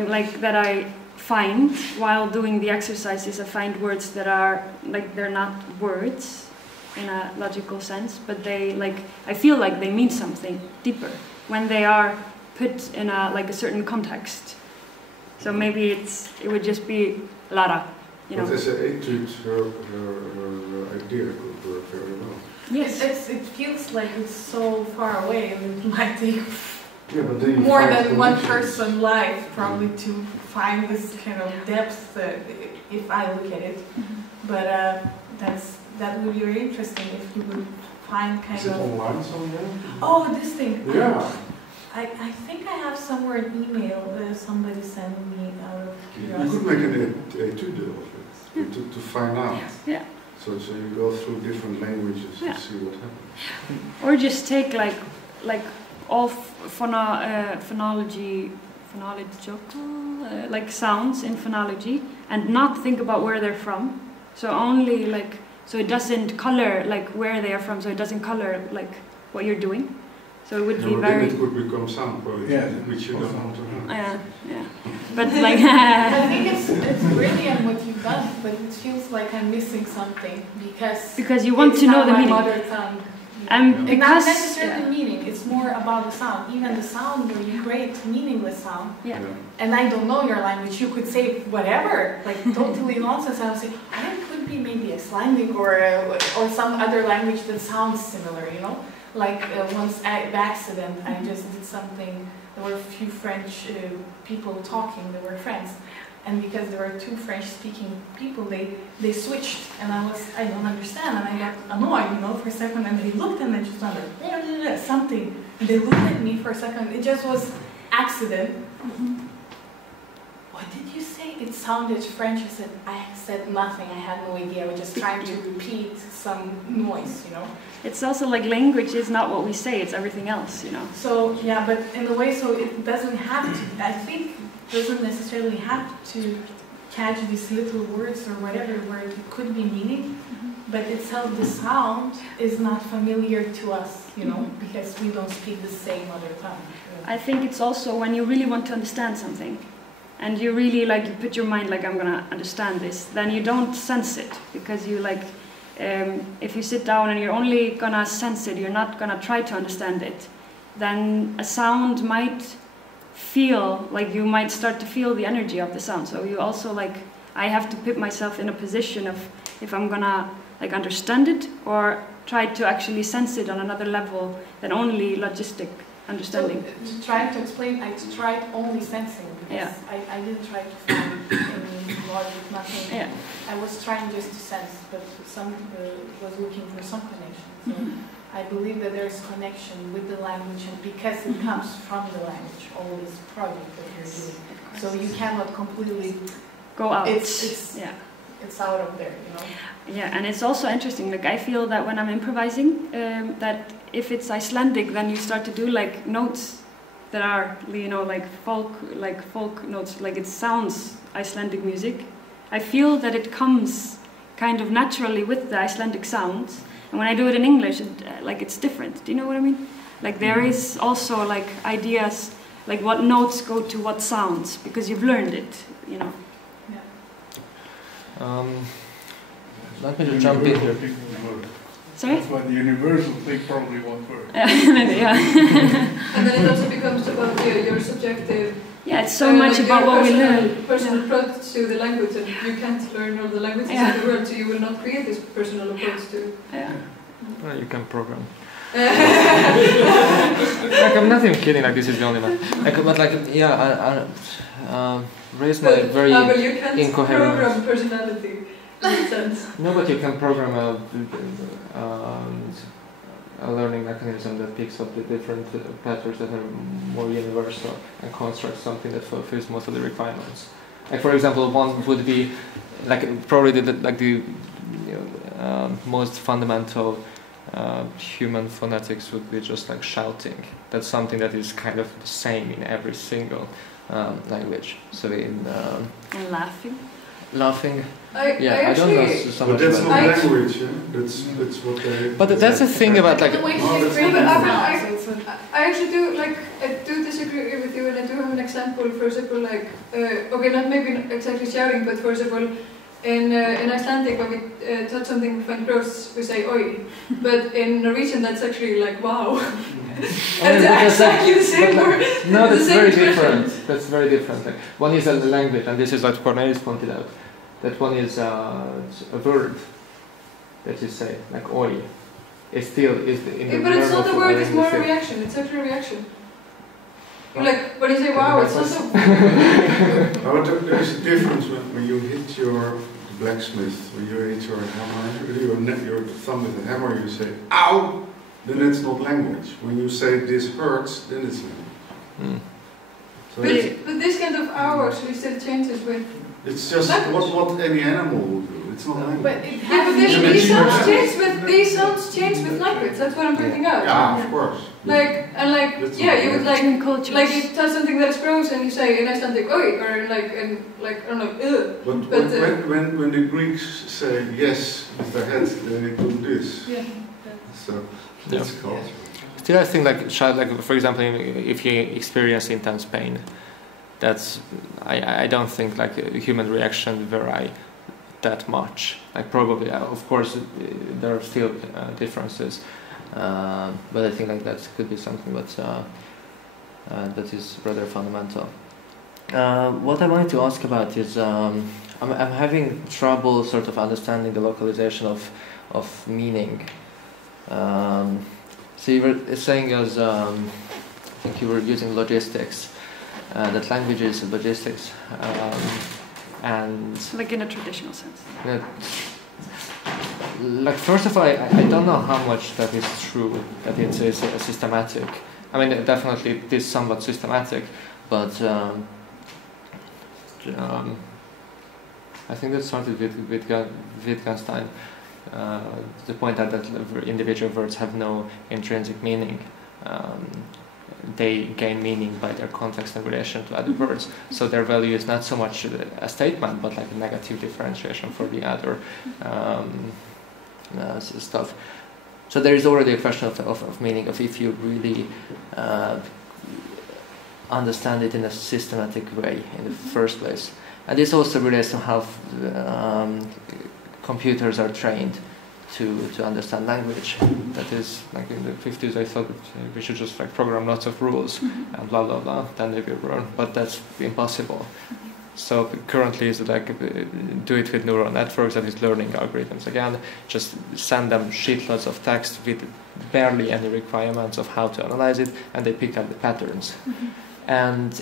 like that I find while doing the exercises. I find words that are like they're not words in a logical sense, but they like I feel like they mean something deeper when they are put in a like a certain context. So maybe it would just be Lara, you know. But as an etude, her idea could work very well. Yes, it feels like it's so far away, and it might take more than one person live probably to find this kind of depth if I look at it. But that would be very interesting if you would find kind of. Is it online somewhere? Oh, this thing. Yeah. I think I have somewhere an email somebody sent me out of curiosity. You could make an etude of it to find out. Yeah. So you go through different languages and see what happens. Or just take like all phonology, like sounds in phonology, and not think about where they're from. So only like, so it doesn't color like where they are from. So it doesn't color like what you're doing. So it would be then very. it could become sound quality, which you don't want to have. Yeah. But like. I think it's brilliant what you've done, but it feels like I'm missing something because you want to know the meaning. Mother tongue. Because not necessarily the meaning, it's more about the sound. Even the sound where you create meaningless sound. Yeah. And I don't know your language, you could say whatever, like totally nonsense. I would say, it could be maybe Icelandic or some other language that sounds similar, you know? Like once by accident, I just did something, there were a few French people talking, they were friends. And because there were two French-speaking people, they switched, and I don't understand, and I got annoyed, you know, for a second, and they looked, and I just wondered, something, and they looked at me for a second, it just was accident. What did you say? It sounded French. I said nothing, I had no idea, I was just trying to repeat some noise, you know. It's also like language is not what we say, it's everything else, you know. So, yeah, but in a way, so it doesn't have to, I think, doesn't necessarily have to catch these little words or whatever where it could be meaning, but itself the sound is not familiar to us, you know, because we don't speak the same mother tongue. I think it's also when you really want to understand something and you really like, you put your mind like, I'm gonna understand this, then you don't sense it, because you like, if you sit down and you're only gonna sense it, you're not gonna try to understand it, then a sound might feel, like you might start to feel the energy of the sound. So you also like, I have to put myself in a position of if I'm gonna like understand it or try to actually sense it on another level than only logistic understanding. So, to try to explain, I tried only sensing because I didn't try to find any logic, nothing. Yeah. I was trying just to sense, but some was looking for some connection. So I believe that there's connection with the language, and because it comes from the language, all this project that you're doing. So you cannot completely go out. It's out of there, you know. Yeah, and it's also interesting. Like I feel that when I'm improvising, that if it's Icelandic, then you start to do like notes that are, you know, like folk notes. Like it sounds Icelandic music. I feel that it comes kind of naturally with the Icelandic sounds. And when I do it in English, it's different. Do you know what I mean? Like there is also like ideas, like what notes go to what sounds, because you've learned it, you know. Let me just jump in here. Sorry? That's why the universal thing probably won't work. Yeah. And then it also becomes about your subjective. Yeah, it's so much like about what we learn. Personal approach to the language, and you can't learn all the languages in the world, so you will not create this personal approach to. Yeah. Well, you can program. Like I'm not even kidding. Like this is the only one. Like, but like I raise my very but you can't incoherent. program personality. In that sense. No, but you can program a learning mechanism that picks up the different patterns that are more universal and constructs something that fulfills most of the requirements. Like for example, one would be like probably the most fundamental human phonetics would be just like shouting. That's something that is kind of the same in every single language. So in and laughing. I don't know so much but that's about not that. language, yeah? That's what they... But that's the thing about like... I actually do, like, I do disagree with you, and I do have an example. For example, like, okay, not maybe exactly shouting, but for example, in Icelandic, when we touch something from gross, we say oi. But in Norwegian, that's actually like wow. And it's exactly the same word. No, that's very different. That's very different. Like, one is a language, and this is what Cornelis pointed out. That one is a verb that you say, like oi. It still is in the but it's not a word, it's more a reaction. reaction. It's actually a reaction. Like, when you say wow, it's not so... There is a difference when you hit your blacksmith, when you hit your hammer, your thumb with a hammer, you say, ow! Then it's not language. When you say this hurts, then it's language. So but this kind of ow actually still changes with... It's just what any animal will do. It's not language. But it these sounds change with language. That's what I'm pointing out. Yeah, of course. You would like you touch something that is gross and you say in Icelandic oi, or I don't know, ugh. But when the Greeks say yes with their heads, they do this. Yeah. So that's culture. Still, I think like for example, if you experience intense pain, that's I don't think like a human reaction vary that much. Like probably, of course, there are still differences, but I think like that could be something that is rather fundamental. What I wanted to ask about is I'm having trouble sort of understanding the localization of meaning. So you were saying as I think you were using logistics, that language is logistics, and like in a traditional sense. Like first of all, I don't know how much that is true, that it's systematic. I mean, definitely it is somewhat systematic, but I think that started with Wittgenstein. The point that individual words have no intrinsic meaning. They gain meaning by their context in relation to other words. So their value is not so much a statement, but like a negative differentiation for the other stuff. So there is already a question of meaning, of if you really understand it in a systematic way in the first place. And this also relates to how computers are trained to understand language. That is, like in the 50s, I thought that we should just like program lots of rules and blah blah blah, then they will learn. But that's impossible. So currently, is like do it with neural networks, that is learning algorithms again. Just send them shitloads of text with barely any requirements of how to analyze it, and they pick up the patterns. And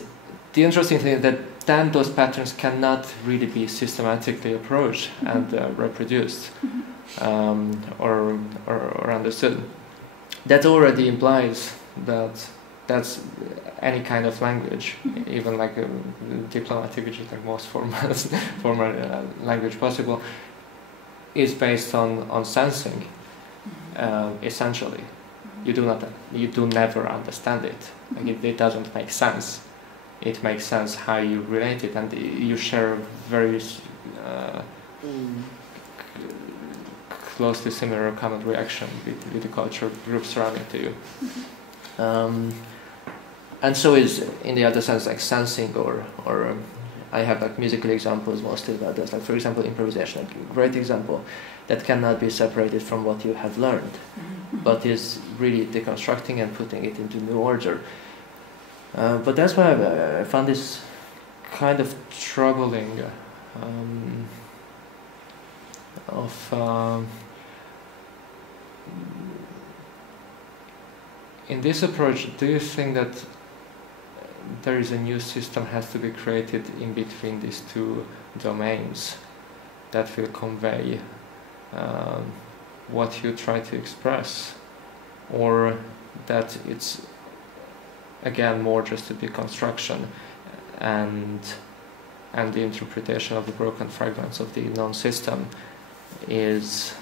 the interesting thing is that then those patterns cannot really be systematically approached and reproduced or understood. That already implies that that's any kind of language, even like a diplomatic, which is like most formal language possible, is based on sensing. Essentially, you do never understand it. Like it doesn't make sense. It makes sense how you relate it, and you share very closely similar common reaction with the culture group surrounding to you. And so is, in the other sense, like sensing or I have like musical examples mostly about this. Like for example, improvisation, like a great example that cannot be separated from what you have learned, but is really deconstructing and putting it into new order. But that's why I found this kind of troubling in this approach. Do you think that there is a new system has to be created in between these two domains that will convey what you try to express, or that it's again more just a deconstruction and the interpretation of the broken fragments of the known system is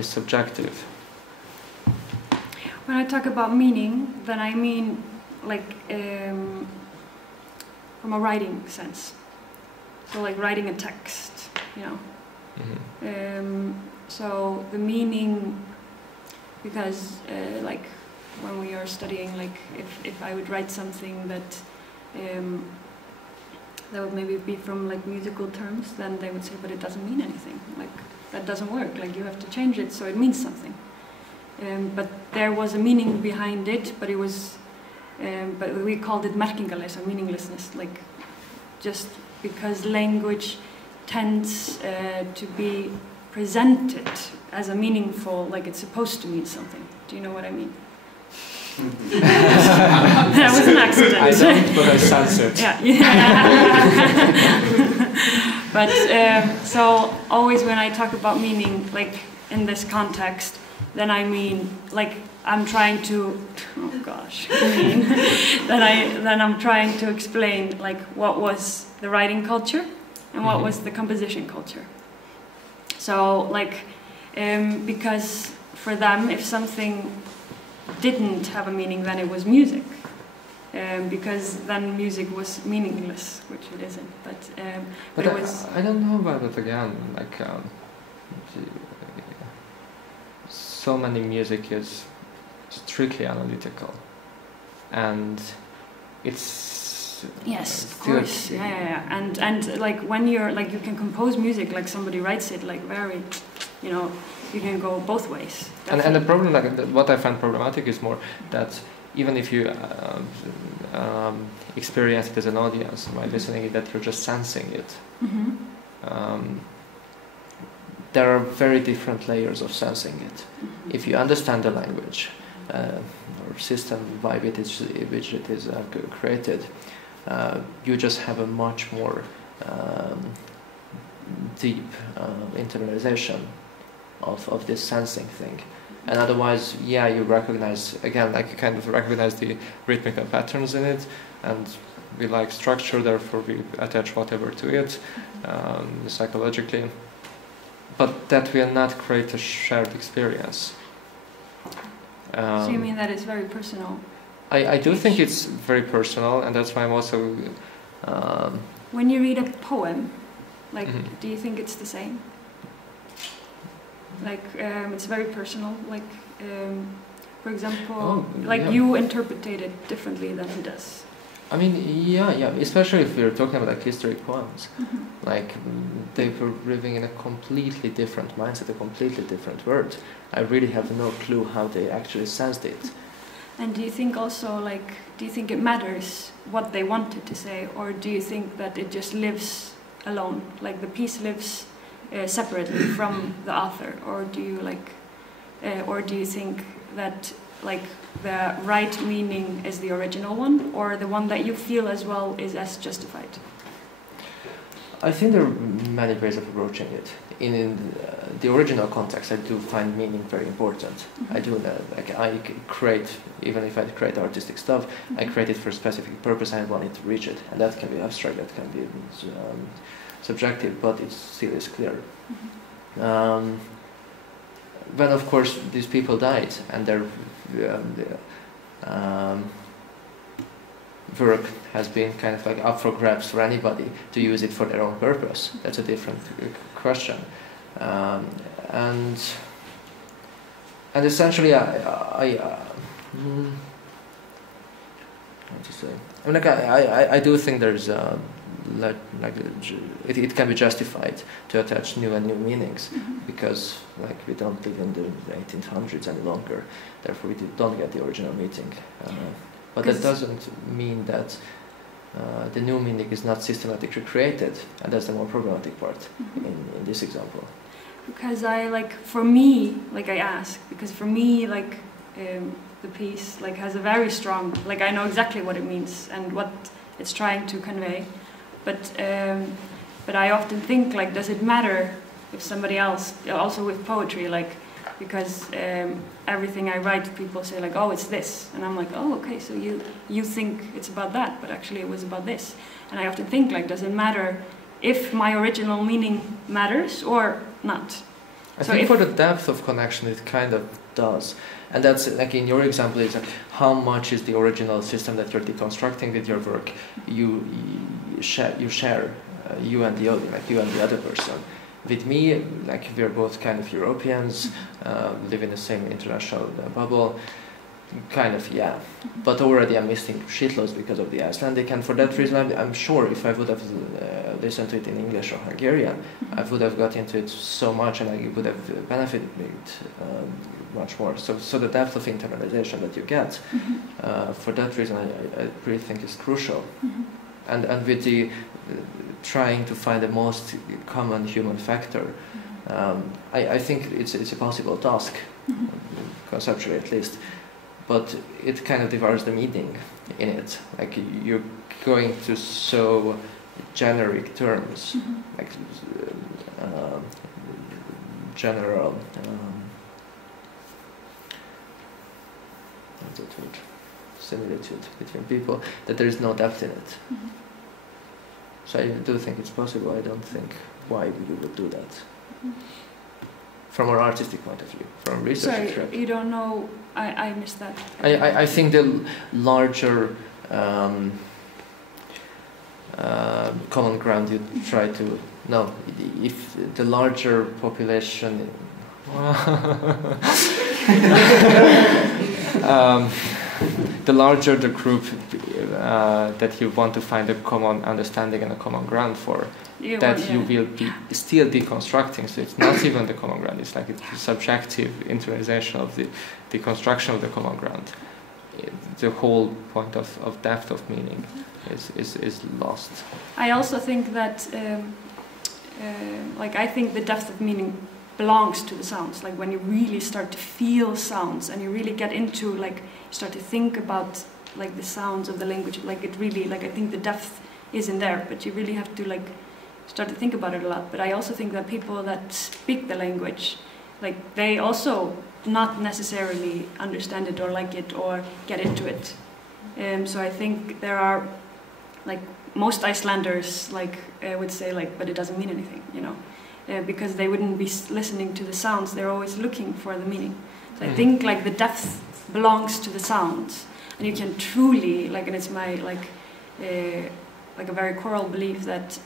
subjective? When I talk about meaning, then I mean like from a writing sense. So like writing a text, you know. So the meaning, because like when we are studying, like if I would write something that would maybe be from like musical terms, then they would say, but it doesn't mean anything. Like that doesn't work. Like you have to change it so it means something. But there was a meaning behind it, but it was, but we called it merkingarleysa, meaninglessness. Like just because language tends to be presented as a meaningful, like it's supposed to mean something. Do you know what I mean? That was an accident. I don't, but I sense it. But so always when I talk about meaning, like in this context, then I mean like I'm trying to, oh gosh, then I'm trying to explain like what was the writing culture and what was the composition culture. So like because for them, if something didn't have a meaning, then it was music, because then music was meaningless, which it isn't. But it was. I don't know about it again. Like so many music is strictly analytical, and it's yes, of course, yeah. And like when you're like you can compose music like somebody writes it like very, you know, you can go both ways. And the problem, like what I find problematic, is more that even if you experience it as an audience by listening, that you're just sensing it. There are very different layers of sensing it. If you understand the language or system by which it is created, you just have a much more deep internalization of this sensing thing. And otherwise, yeah, you recognize, again, like you kind of recognize the rhythmical patterns in it, and we like structure, therefore we attach whatever to it psychologically. But that will not create a shared experience. So you mean that it's very personal? I do think it's very personal, and that's why I'm also... when you read a poem, like, do you think it's the same? Like, it's very personal, like, for example, you interpret it differently than he does. I mean, yeah, especially if we're talking about like historic poems. Like, they were living in a completely different mindset, a completely different world. I really have no clue how they actually sensed it. And do you think also, like, do you think it matters what they wanted to say, or do you think that it just lives alone, like the piece lives separately from the author, or do you or do you think that like the right meaning is the original one, or the one that you feel as well is as justified? I think there are many ways of approaching it. In the original context, I do find meaning very important. I do like I create, even if I create artistic stuff, I create it for a specific purpose. I want it to reach it, and that can be abstract, that can be subjective, but it still is clear. When of course these people died, and their work has been kind of like up for grabs for anybody to use it for their own purpose. That's a different question. And essentially, how to say? I mean, like I do think there's it can be justified to attach new and new meanings, because like we don't live in the 1800s any longer. Therefore, we don't get the original meaning. But that doesn't mean that the new meaning is not systematically created, and that's the more problematic part in this example. Because for me, the piece has a very strong, I know exactly what it means and what it's trying to convey, but I often think, does it matter if somebody else, also with poetry, because everything I write, people say oh, it's this, and I'm like, oh, okay, so you think it's about that, but actually it was about this. And I often think, does it matter if my original meaning matters or not? I think for the depth of connection, it kind of does. And that's, in your example, it's how much is the original system that you're deconstructing with your work, you share, you and the other person. With me, we're both kind of Europeans, live in the same international bubble, kind of, yeah. But already I'm missing shitloads because of the Icelandic, and for that reason I'm sure if I would have listened to it in English or Hungarian, I would have got into it so much, and I would have benefited much more. So the depth of internalization that you get, for that reason I really think is crucial. And with the trying to find the most common human factor, I think it's a possible task, conceptually at least, but it kind of devours the meaning in it. You're going to so generic terms, general what's that word? Similitude between people, that there is no depth in it. So I do think it's possible. I don't think why we would do that. From an artistic point of view, from a research. Sorry, you don't know. I missed that. I think the larger common ground you try to if the larger population. the larger the group that you want to find a common understanding and a common ground for, you will be still deconstructing. So it's not even the common ground. It's like it's subjective internalization of the deconstruction of the common ground. The whole point of depth of meaning is lost. I also think that, I think the depth of meaning belongs to the sounds. Like when you really start to feel sounds and you really get into, like, you start to think about, like, the sounds of the language. Like it really, like, I think the depth is in there, but you really have to, like, start to think about it a lot. But I also think that people that speak the language, like, they also not necessarily understand it or like it or get into it. So I think there are, like, most Icelanders, like, would say, like, but it doesn't mean anything, you know, because they wouldn't be listening to the sounds. They're always looking for the meaning. So I think, like, the depth belongs to the sounds, and you can truly, like, and it's my, like a very core belief that,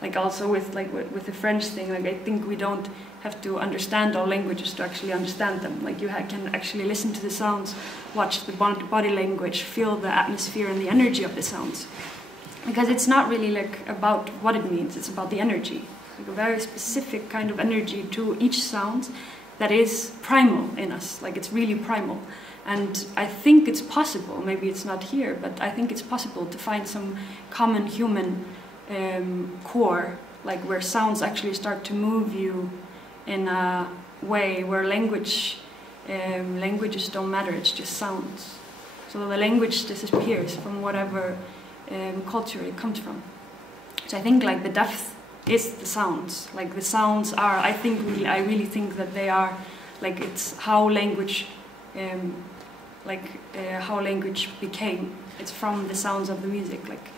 like, also with the French thing, like, I think we don't have to understand all languages to actually understand them. Like, you can actually listen to the sounds, watch the body language, feel the atmosphere and the energy of the sounds. Because it's not really, like, about what it means, it's about the energy. Like a very specific kind of energy to each sound that is primal in us, like it's really primal. And I think it's possible, maybe it's not here, but I think it's possible to find some common human core, like where sounds actually start to move you in a way where languages don't matter, it's just sounds. So the language disappears from whatever culture it comes from. So I think, like, the depth is the sounds. Like, the sounds are, I really think that they are, like, it's how language, how language became. It's from the sounds of the music, like,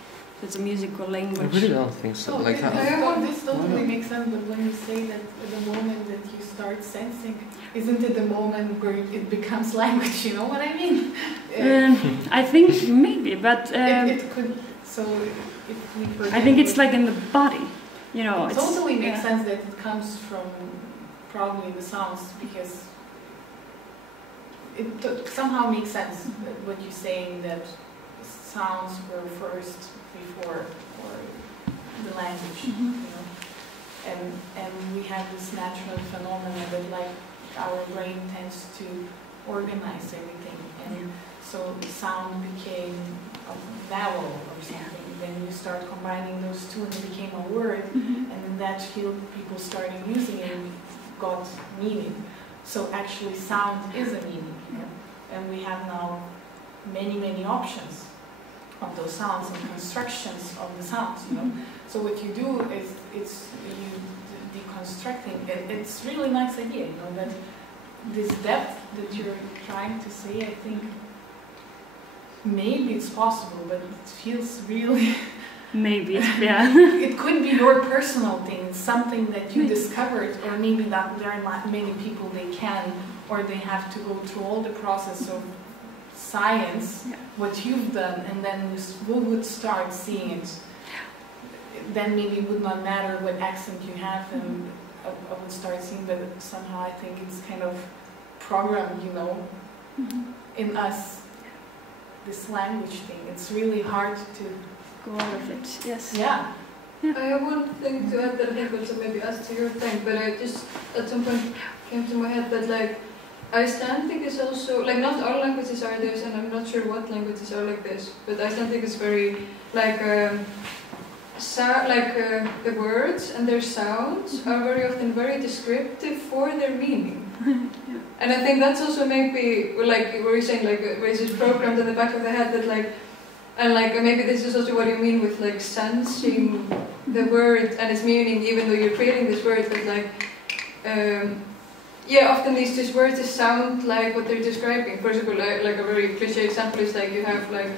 it's a musical language. I really don't think so. This totally makes sense, but when you say that the moment that you start sensing, isn't it the moment where it becomes language, you know what I mean? I think maybe, but... it could, so if we forget, I think it's like in the body, you know. It totally makes sense that it comes from probably the sounds, because it somehow makes sense what you're saying, that sounds were first before or the language, you know, and we have this natural phenomenon that, like, our brain tends to organize everything, and so sound became a vowel or something. Then you start combining those two, and it became a word, and in that field people started using it and got meaning. So actually, sound is a meaning, and we have now many options of those sounds and constructions of the sounds, you know. So what you do is you deconstructing. It's really nice idea, you know, that this depth that you're trying to say. I think maybe it's possible, but it feels really. Maybe, yeah. It could be your personal thing. It's something that you discovered, or maybe that there are not many people they can, or they have to go through all the process of science, what you've done, and then we would start seeing it. Then maybe it would not matter what accent you have, and I would start seeing, but somehow I think it's kind of programmed, you know, in us, this language thing. It's really hard to go out of it, yes. Yeah. I have one thing to add that I think also maybe adds to your thing, but I just at some point came to my head that, like, Icelandic is also, like, not all languages are this, and I'm not sure what languages are like this, but Icelandic is very, like, the words and their sounds are very often very descriptive for their meaning. And I think that's also maybe, like, what you're saying, like, it's just programmed in the back of the head that, like, and, like, maybe this is also what you mean with, like, sensing the word and its meaning, even though you're creating this word, but, like, often these words just sound like what they're describing. For example, like a very cliche example is, like, you have, like,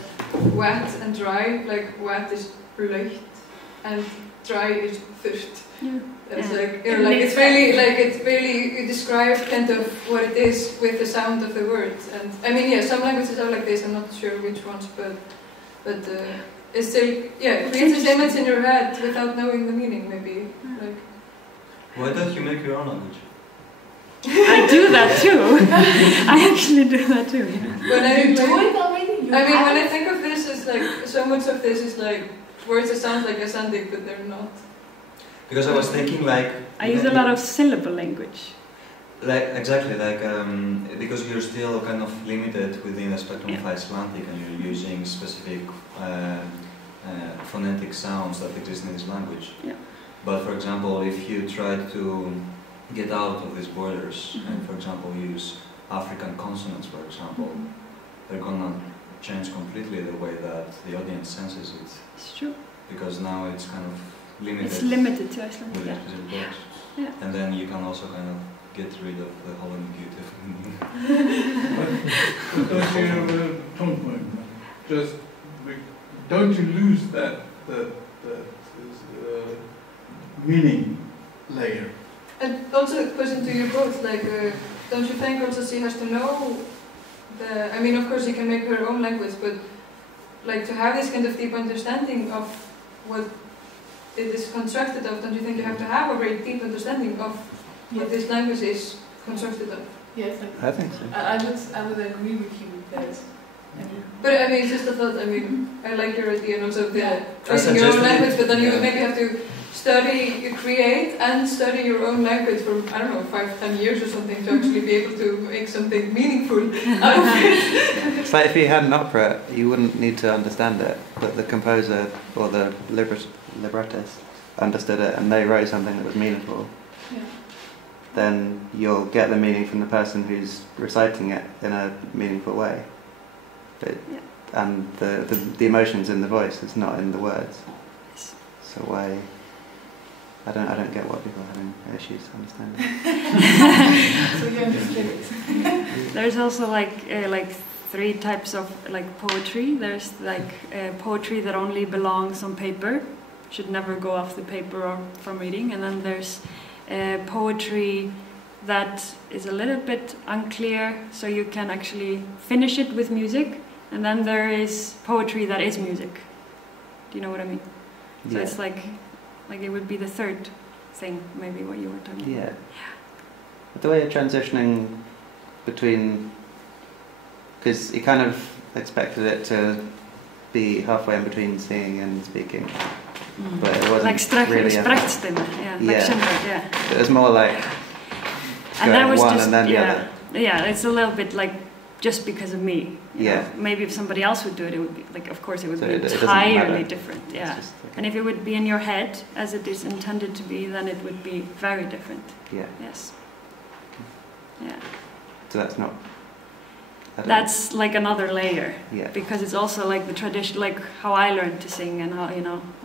wet and dry. Like, wet is blöytt and dry is þurrt. It's like, you know, like, it's really you describe kind of what it is with the sound of the word. And I mean, some languages are like this. I'm not sure which ones, but it's still, it creates this image in your head without knowing the meaning, maybe. Like, why don't you make your own language? I do that. that too. I actually do that too. Yeah. When I You do it already? You I mean, have when I it? think of this, it's like so much of this is like words that sound like Icelandic, but they're not. Because I was thinking like... I use a lot of syllable language. Like, exactly, like, because you're still kind of limited within the spectrum of Icelandic and you're using specific phonetic sounds that exist in this language. Yeah. But for example, if you try to get out of these borders and for example use African consonants, for example, they're gonna change completely the way that the audience senses it. It's true. Because now it's kind of limited. It's limited to Iceland. With Yeah. specific words. Yeah. And then you can also kind of get rid of the whole ambiguity. But don't you have a tone point? Just don't you lose that meaning layer? And also, question to you both, like, don't you think also she has to know I mean, of course, she can make her own language, but like to have this kind of deep understanding of what it is constructed of, don't you think you have to have a very deep understanding of what this language is constructed of? Yes, I think so. I would agree with you with that. But I mean, it's just a thought. I mean, I like your idea and also Yeah. creating your own suggested- language, but then you yeah. maybe have to create and study your own language for, I don't know, 5-10 years or something to actually be able to make something meaningful out of it. It's like if you had an opera, you wouldn't need to understand it, but the composer or the librettist understood it and they wrote something that was meaningful. Yeah. Then you'll get the meaning from the person who's reciting it in a meaningful way. But, and the emotion's in the voice, it's not in the words. So why? I don't get what people are having issues understanding. So you understood it. There's also like 3 types of like poetry. There's like poetry that only belongs on paper, should never go off the paper or from reading, and then there's poetry that is a little bit unclear, so you can actually finish it with music, and then there is poetry that is music. Do you know what I mean? So it's like it would be the third thing, maybe what you were talking about. Yeah. But the way you're transitioning between, because you kind of expected it to be halfway in between singing and speaking, but it wasn't like really. Sprechstimme, like Schindler, It was more like and that was one just, and then the other. Yeah, it's a little bit like just because of me. You Yeah. know? Maybe if somebody else would do it, it would be like, of course, it would So be it doesn't entirely matter. different. It's Yeah. just like- And if it would be in your head as it is intended to be, then it would be very different. Yeah. Yes. Yeah. So that's not. That's like another layer. Yeah. Because it's also like the tradition, like how I learned to sing and how,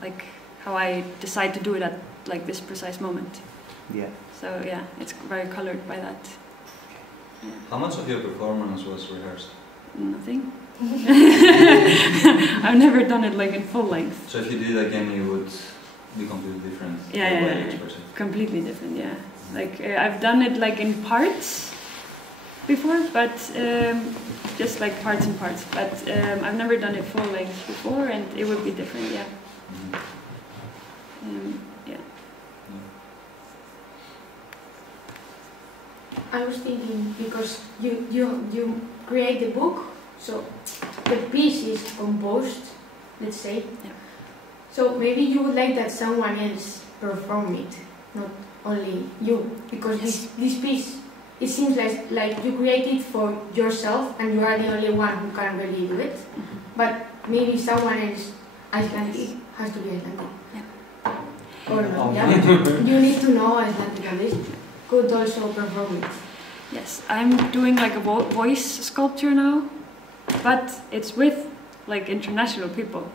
like how I decide to do it at like this precise moment. Yeah. So yeah, it's very colored by that. Yeah. How much of your performance was rehearsed? Nothing. I've never done it like in full length. So if you did it again, you would be completely different. Yeah, the way yeah, you yeah. express it. Completely different, yeah. Like I've done it like in parts before, but just like parts and parts. But I've never done it full length before, and it would be different, yeah. Yeah. I was thinking because you create the book, so the piece is composed, let's say. Yeah. So maybe you would like that someone else perform it, not only you, because this piece, it seems like you create it for yourself and you are the only one who can really do it. But maybe someone else, Icelandic, has to be Icelandic. Yeah. Or not, yeah. You need to know Icelandic at least. Could also perform it. Yes, I'm doing like a voice sculpture now, but it's with like international people.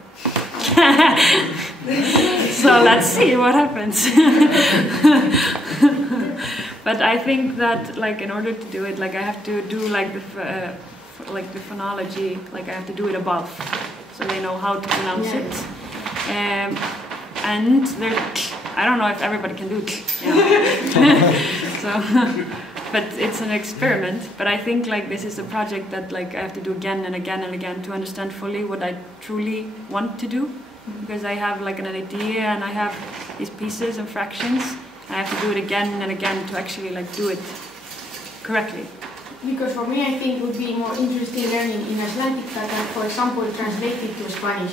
So let's see what happens. But I think that like in order to do it, like I have to do like the phonology, like I have to do it above, so they know how to pronounce it. And there, I don't know if everybody can do it. So, but it's an experiment. But I think like this is a project that like I have to do again and again and again to understand fully what I truly want to do. Because I have like an idea and I have these pieces and fractions. I have to do it again and again to actually like do it correctly. Because for me, I think it would be more interesting learning in Icelandic that, for example, translated to Spanish.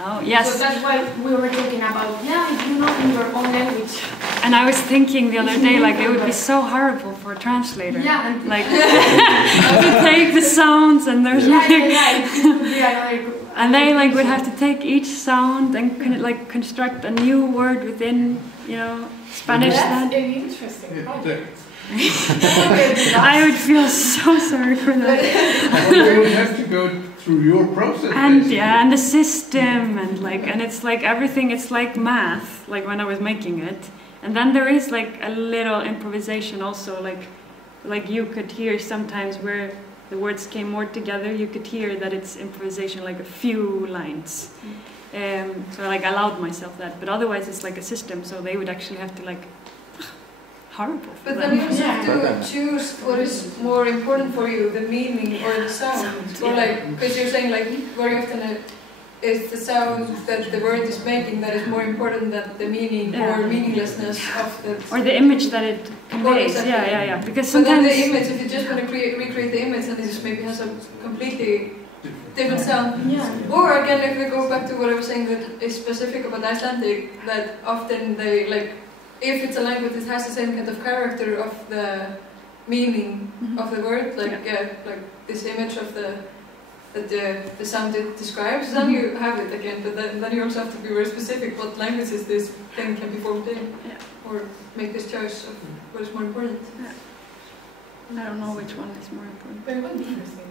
Oh, yes. So that's why we were talking about, yeah, if you know in your own language. And I was thinking the other day, like, it would be so horrible for a translator. Yeah. Like, to take the sounds and there's yeah, it would be another. And they like would have to take each sound and like construct a new word within, you know, Spanish. That's an interesting project. I would feel so sorry for them. They would have to go through your process. And basically. yeah, and the system and like, and it's like everything. It's like math, like when I was making it. And then there is like a little improvisation also, like you could hear sometimes where the words came more together. You could hear that it's improvisation, like a few lines. So I like allowed myself that, but otherwise it's like a system. So they would actually have to like. Horrible. But then you also have to choose what is more important for you, the meaning or the sound. Or like, because you're saying like very often it's the sound that the word is making that is more important than the meaning or meaninglessness of the... Or the image that it conveys. Exactly. Yeah. Because sometimes... But then the image, if you just want to recreate the image, then it just maybe has a completely different sound. Yeah. Or again, if we go back to what I was saying that is specific about Icelandic, that often they like... If it's a language that has the same kind of character of the meaning of the word, like like this image of the sound it describes, then you have it again. But then you also have to be very specific what languages this thing can be formed in, or make this choice of what is more important. I don't know which one is more important. But one interesting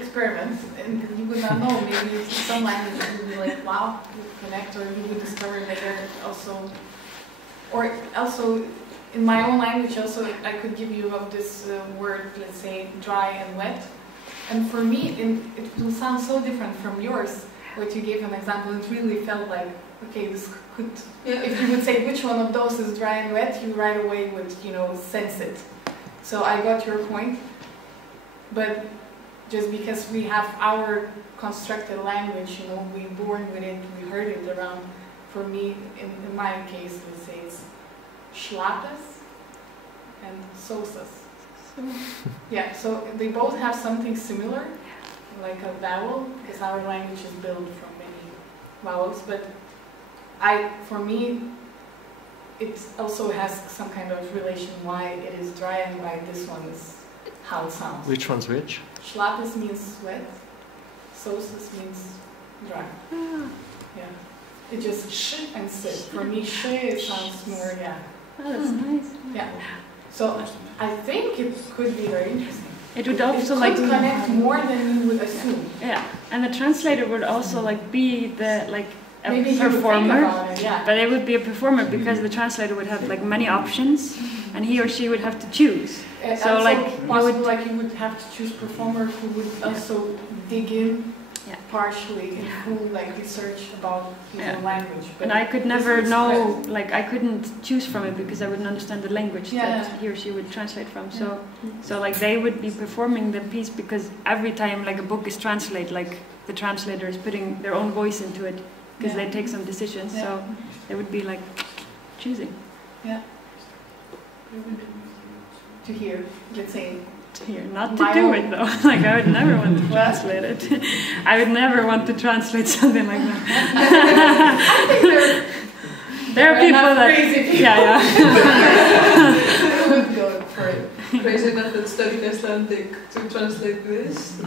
experiment, and you would not know. Maybe some languages would be like, wow, you connect, or you would discover later also. Or also, in my own language also, I could give you of this word, let's say, dry and wet. And for me, it will sound so different from yours, what you gave an example. It really felt like, okay, this could, if you would say which one of those is dry and wet, you right away would, you know, sense it. So I got your point. But just because we have our constructed language, you know, we born with it, we heard it around. For me, in my case, let's say it's schlapes and sosas. Yeah, so they both have something similar, like a vowel, because our language is built from many vowels. But for me, it also has some kind of relation why it is dry and why this one is how it sounds. Which one's which? Schlapes means wet, sosas means dry. Yeah. It just sh and sit. For me, sh sounds more, Oh, that's nice. Yeah. So I think it could be very interesting. It would also it like could connect more than you would assume. Yeah, and the translator would also like be the like a Maybe performer, it, yeah. But it would be a performer because the translator would have like many options, and he or she would have to choose. So like possible, like you would have to choose performer who would also dig in. Partially in full like research about his own language. But and I could never know, like I couldn't choose from it because I wouldn't understand the language that he or she would translate from. So like they would be performing the piece because every time like a book is translated, like the translator is putting their own voice into it because they take some decisions. So they would be like choosing. Yeah. To hear, let's say. Here, not to do it though. Like I would never want to translate it. I would never want to translate something like that. I think there are people that crazy people. Yeah. Would go for it. Crazy enough that studied Icelandic to translate this.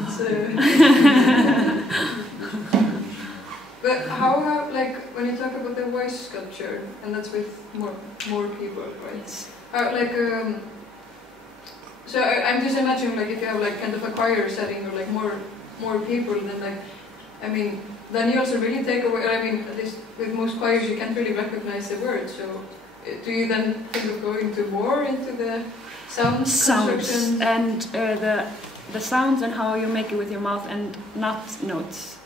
But how like when you talk about the voice sculpture, and that's with more people, right? How like so I'm just imagining like if you have like kind of a choir setting or like more people, then like I mean then you also really take away. I mean at least with most choirs you can't really recognize the words. So do you then think of going more into the sounds and the sounds and how you make it with your mouth and not notes?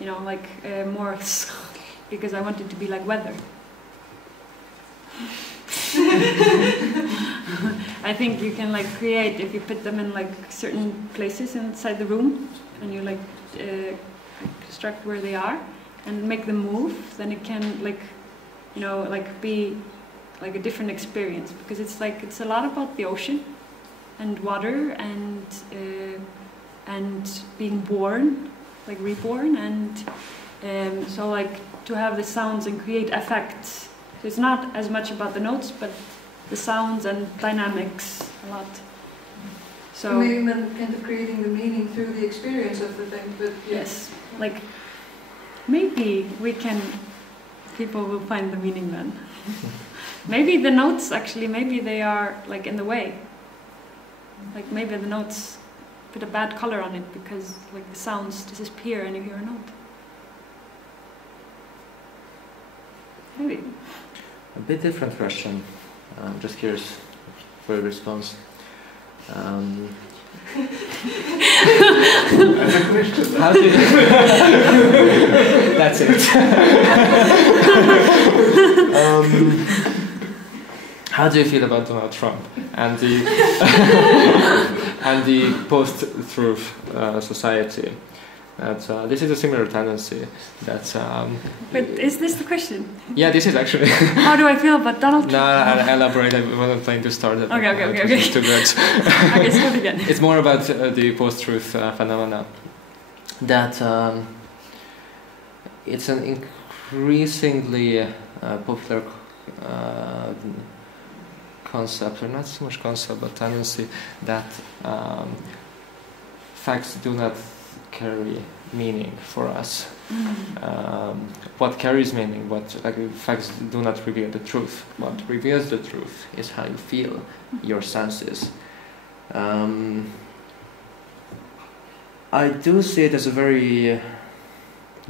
You know, like more because I want it to be like weather. I think you can like create if you put them in like certain places inside the room and you like construct where they are and make them move, then it can like, you know, like be like a different experience because it's like it's a lot about the ocean and water and being born, like reborn, and so like to have the sounds and create effects. So it's not as much about the notes, but the sounds and dynamics a lot. So maybe kind of creating the meaning through the experience of the thing, but yes, like maybe people will find the meaning then. Maybe the notes actually, maybe they are like in the way. Like maybe the notes put a bad color on it because like the sounds disappear and you hear a note. Maybe. A bit different question. I'm just curious for your response. That's a question. How do you That's it. How do you feel about Donald Trump and the and the post-truth society? That this is a similar tendency. That. But is this the question? Yeah, this is actually. How do I feel about Donald Trump? No, I'll elaborate. I wasn't planning to start it. Okay. It's too good. Okay, start again. It's more about the post-truth phenomena. That it's an increasingly popular concept, or not so much concept, but tendency that facts do not carry meaning for us. What carries meaning, facts do not reveal the truth. What reveals the truth is how you feel, your senses. I do see it as a very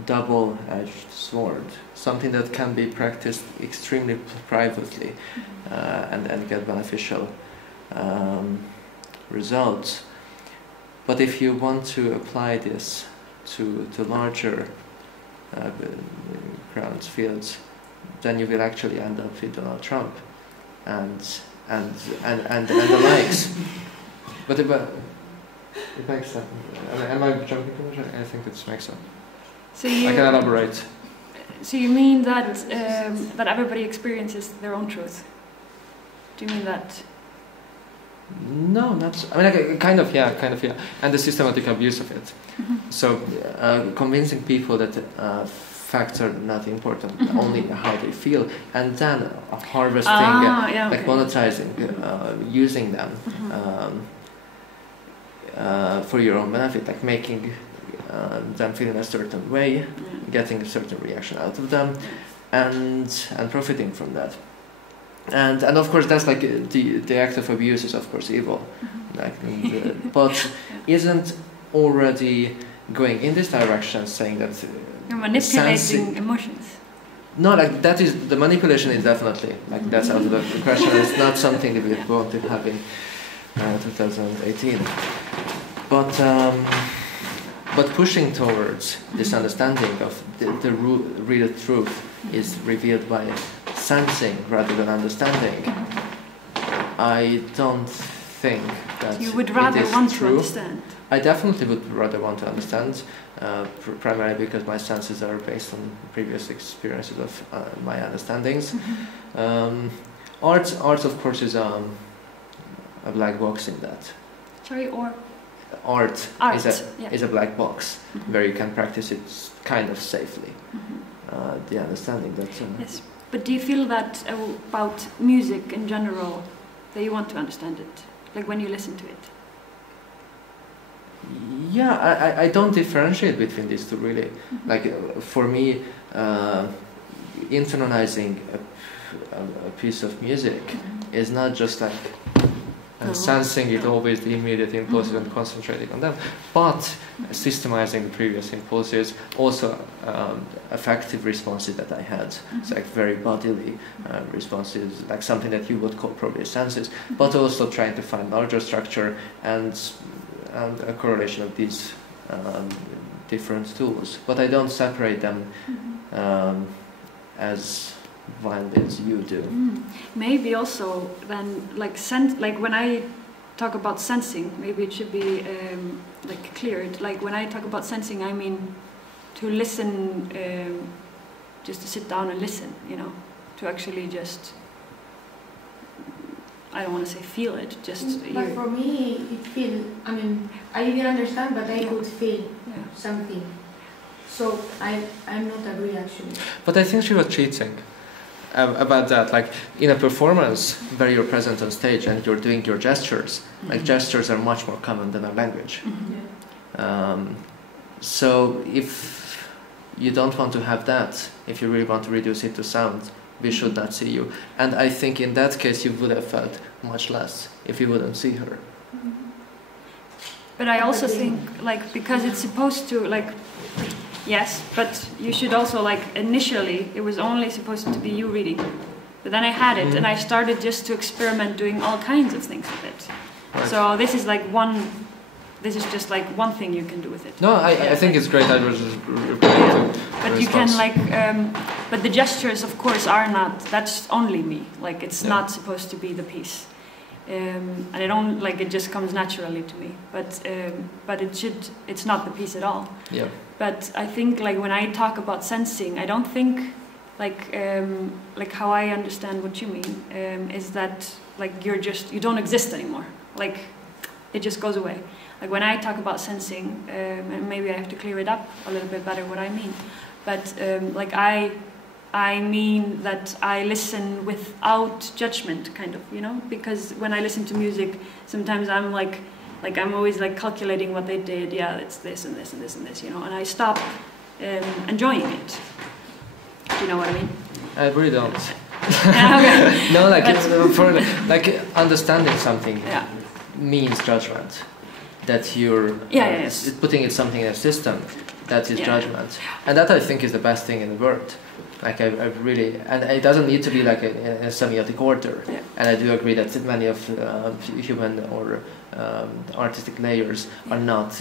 double-edged sword, something that can be practiced extremely privately and get beneficial results. But if you want to apply this to larger grounds, fields, then you will actually end up with Donald Trump and the likes. But it makes sense. Am I jumping too much? I think it makes sense. So I can elaborate. So you mean that that everybody experiences their own truth? Do you mean that? No, not. I mean, kind of, yeah. And the systematic abuse of it. So, convincing people that facts are not important, only how they feel, and then harvesting, monetizing, using them for your own benefit, like making them feel in a certain way, getting a certain reaction out of them, and profiting from that. And of course that's like the act of abuse is of course evil, but isn't already going in this direction, saying that you're manipulating emotions. No, like that is the manipulation is definitely like that's out of the question. It's not something that we want to have in 2018, but pushing towards this understanding of the real truth is revealed by sensing rather than understanding. I don't think that you would rather want to understand. I definitely would rather want to understand, primarily because my senses are based on previous experiences of my understandings. Art, of course, is a black box in that. Sorry, or? Art is a black box where you can practice it kind of safely. The understanding that. Yes, but do you feel that about music in general, that you want to understand it, like when you listen to it? Yeah, I don't differentiate between these two really. Like for me, internalizing a piece of music is not just like sensing it always the immediate impulses and concentrating on them, but systemizing the previous impulses, also affective responses that I had. It's like very bodily responses, like something that you would call probably senses, but also trying to find larger structure and a correlation of these different tools. But I don't separate them as violently as you do. Maybe also then, like when I talk about sensing, maybe it should be like cleared. Like when I talk about sensing, I mean to listen, just to sit down and listen. You know, to actually just I don't want to say feel it, just But for me, it feel. I mean, I didn't understand, but I could feel something. So I'm not agree actually. But I think she was cheating about that. Like in a performance where you're present on stage and you're doing your gestures, like gestures are much more common than a language. So if you don't want to have that, if you really want to reduce it to sound, we should not see you. And I think in that case you would have felt much less if you wouldn't see her. But I also think, like, because it's supposed to, like, yes, but you should also, like, initially it was only supposed to be you reading. But then I had it and I started just to experiment doing all kinds of things with it. Right. So this is like just like one thing you can do with it. No, I think it's great. I was just but you can like, but the gestures, of course, are not. That's only me. Like it's not supposed to be the piece, and I don't like it. Just comes naturally to me. But it should. It's not the piece at all. Yeah. But I think like when I talk about sensing, I don't think like how I understand what you mean is that like you don't exist anymore. Like it just goes away. Like when I talk about sensing, and maybe I have to clear it up a little bit better what I mean. But like I mean that I listen without judgment, kind of, you know, because when I listen to music, sometimes I'm like I'm always like calculating what they did. Yeah, it's this and this and this and this, you know, and I stop enjoying it. Do you know what I mean? I really don't. Okay. No, like for like understanding something means judgment. That you're putting it something in a system, that is judgment, and that I think is the best thing in the world. Like I really, and it doesn't need to be like in a semiotic order. Yeah. And I do agree that many of human or artistic layers are not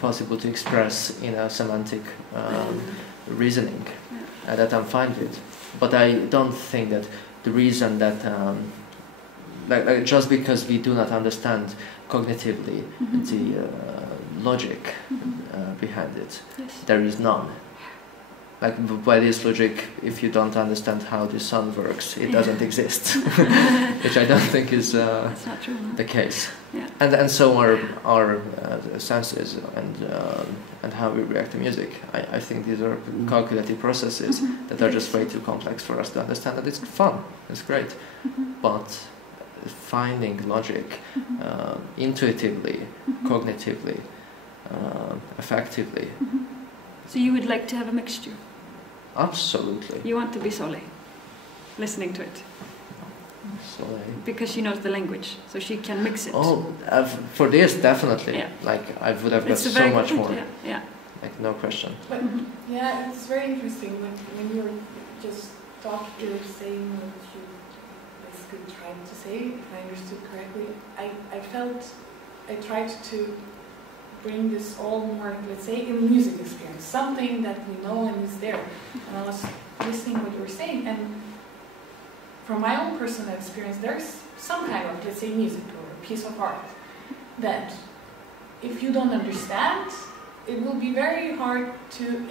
possible to express in a semantic reasoning, and that I'm fine with. But I don't think that the reason that like just because we do not understand cognitively the logic behind it, there is none. Like by this logic, if you don't understand how the sun works, it doesn't exist, which I don't think is That's not true, no? the case. Yeah. And so our senses and how we react to music. I think these are calculated processes that are just way too complex for us to understand. And it's fun, it's great, but finding logic intuitively, cognitively, effectively. So you would like to have a mixture? Absolutely. You want to be Sole, listening to it? Sole. Because she knows the language, so she can mix it. Oh, for this, definitely. Yeah. Like, I would have got so much more. Yeah. Like, no question. But, yeah, it's very interesting when you're just talking, you're saying what you basically tried to say, if I understood correctly. I tried to bring this all more, let's say, in music experience, something that we know and is there. And I was listening what you were saying, and from my own personal experience, there's some kind of, let's say, music or a piece of art that if you don't understand, it will be very hard to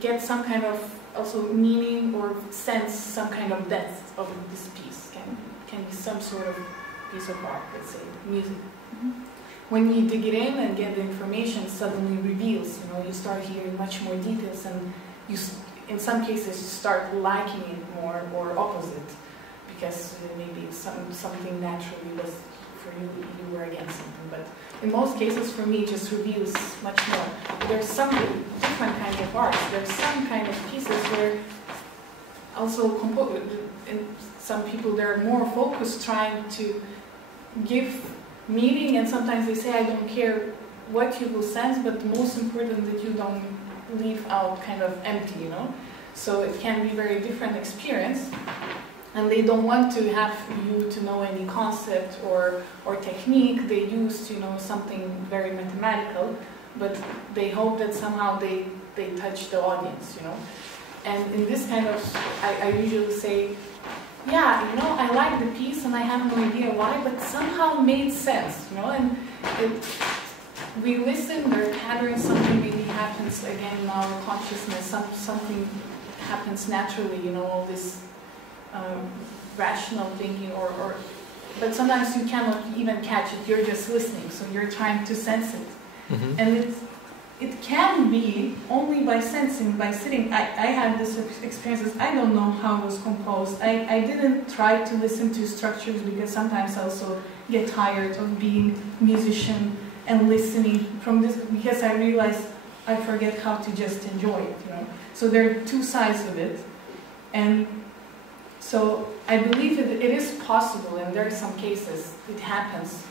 get some kind of also meaning or sense some kind of depth of this piece. Can be some sort of piece of art, let's say, music. When you dig it in and get the information, suddenly reveals, you know, you start hearing much more details, and you, in some cases, you start liking it more or opposite, because maybe something naturally was for you, you were against something. But in most cases, for me, it just reveals much more. There's some different kind of art. There's some kind of pieces where also some people, they're more focused trying to give meaning, and sometimes they say, I don't care what you will sense, but the most important that you don't leave out kind of empty, you know? So it can be very different experience, and they don't want to have you to know any concept or technique. They use, you know, something very mathematical, but they hope that somehow they touch the audience, you know? And in this kind of, I usually say, yeah, you know, I like the piece and I have no idea why, but somehow it made sense, you know, and we listen, there are patterns, something maybe happens again in our consciousness, something happens naturally, you know, all this rational thinking, but sometimes you cannot even catch it. You're just listening, so you're trying to sense it, and it can be only by sensing, by sitting. I had this experiences. I don't know how it was composed. I didn't try to listen to structures because sometimes I also get tired of being musician and listening from this, because I realize I forget how to just enjoy it, you know. So there are two sides of it, and so I believe it is possible, and there are some cases it happens.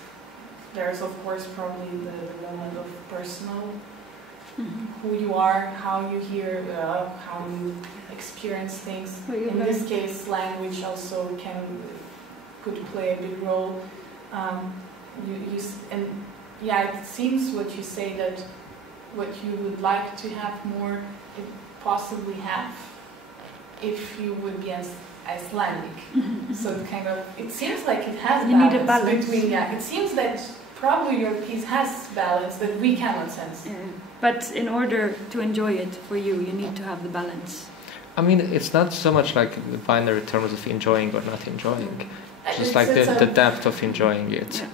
There's of course probably the element of personal, who you are, how you hear, how you experience things. In this case, language also could play a big role. Yeah, it seems what you say, that what you would like to have more, it possibly have, if you would be Icelandic. So it seems like it has you balance, need a balance. Between, it seems that probably your piece has balance that we cannot sense. Yeah. But in order to enjoy it for you, you need to have the balance. I mean, it's not so much like the binary terms of enjoying or not enjoying. Just like the depth of enjoying it. Yeah.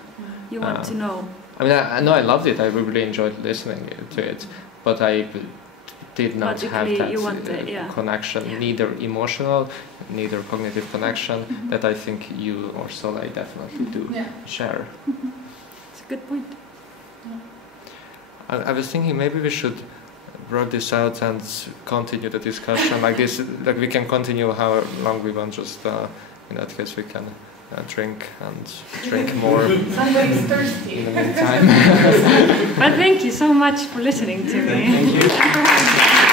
You want to know. I mean, I know I loved it. I really enjoyed listening to it, but I did not have that connection, neither emotional, neither cognitive connection, that I think you or Soleil definitely do share. It's a good point. I was thinking maybe we should work this out and continue the discussion like this. Like we can continue how long we want. Just in that case, we can drink more. Somebody's thirsty. In the meantime. But thank you so much for listening to me. Thank you.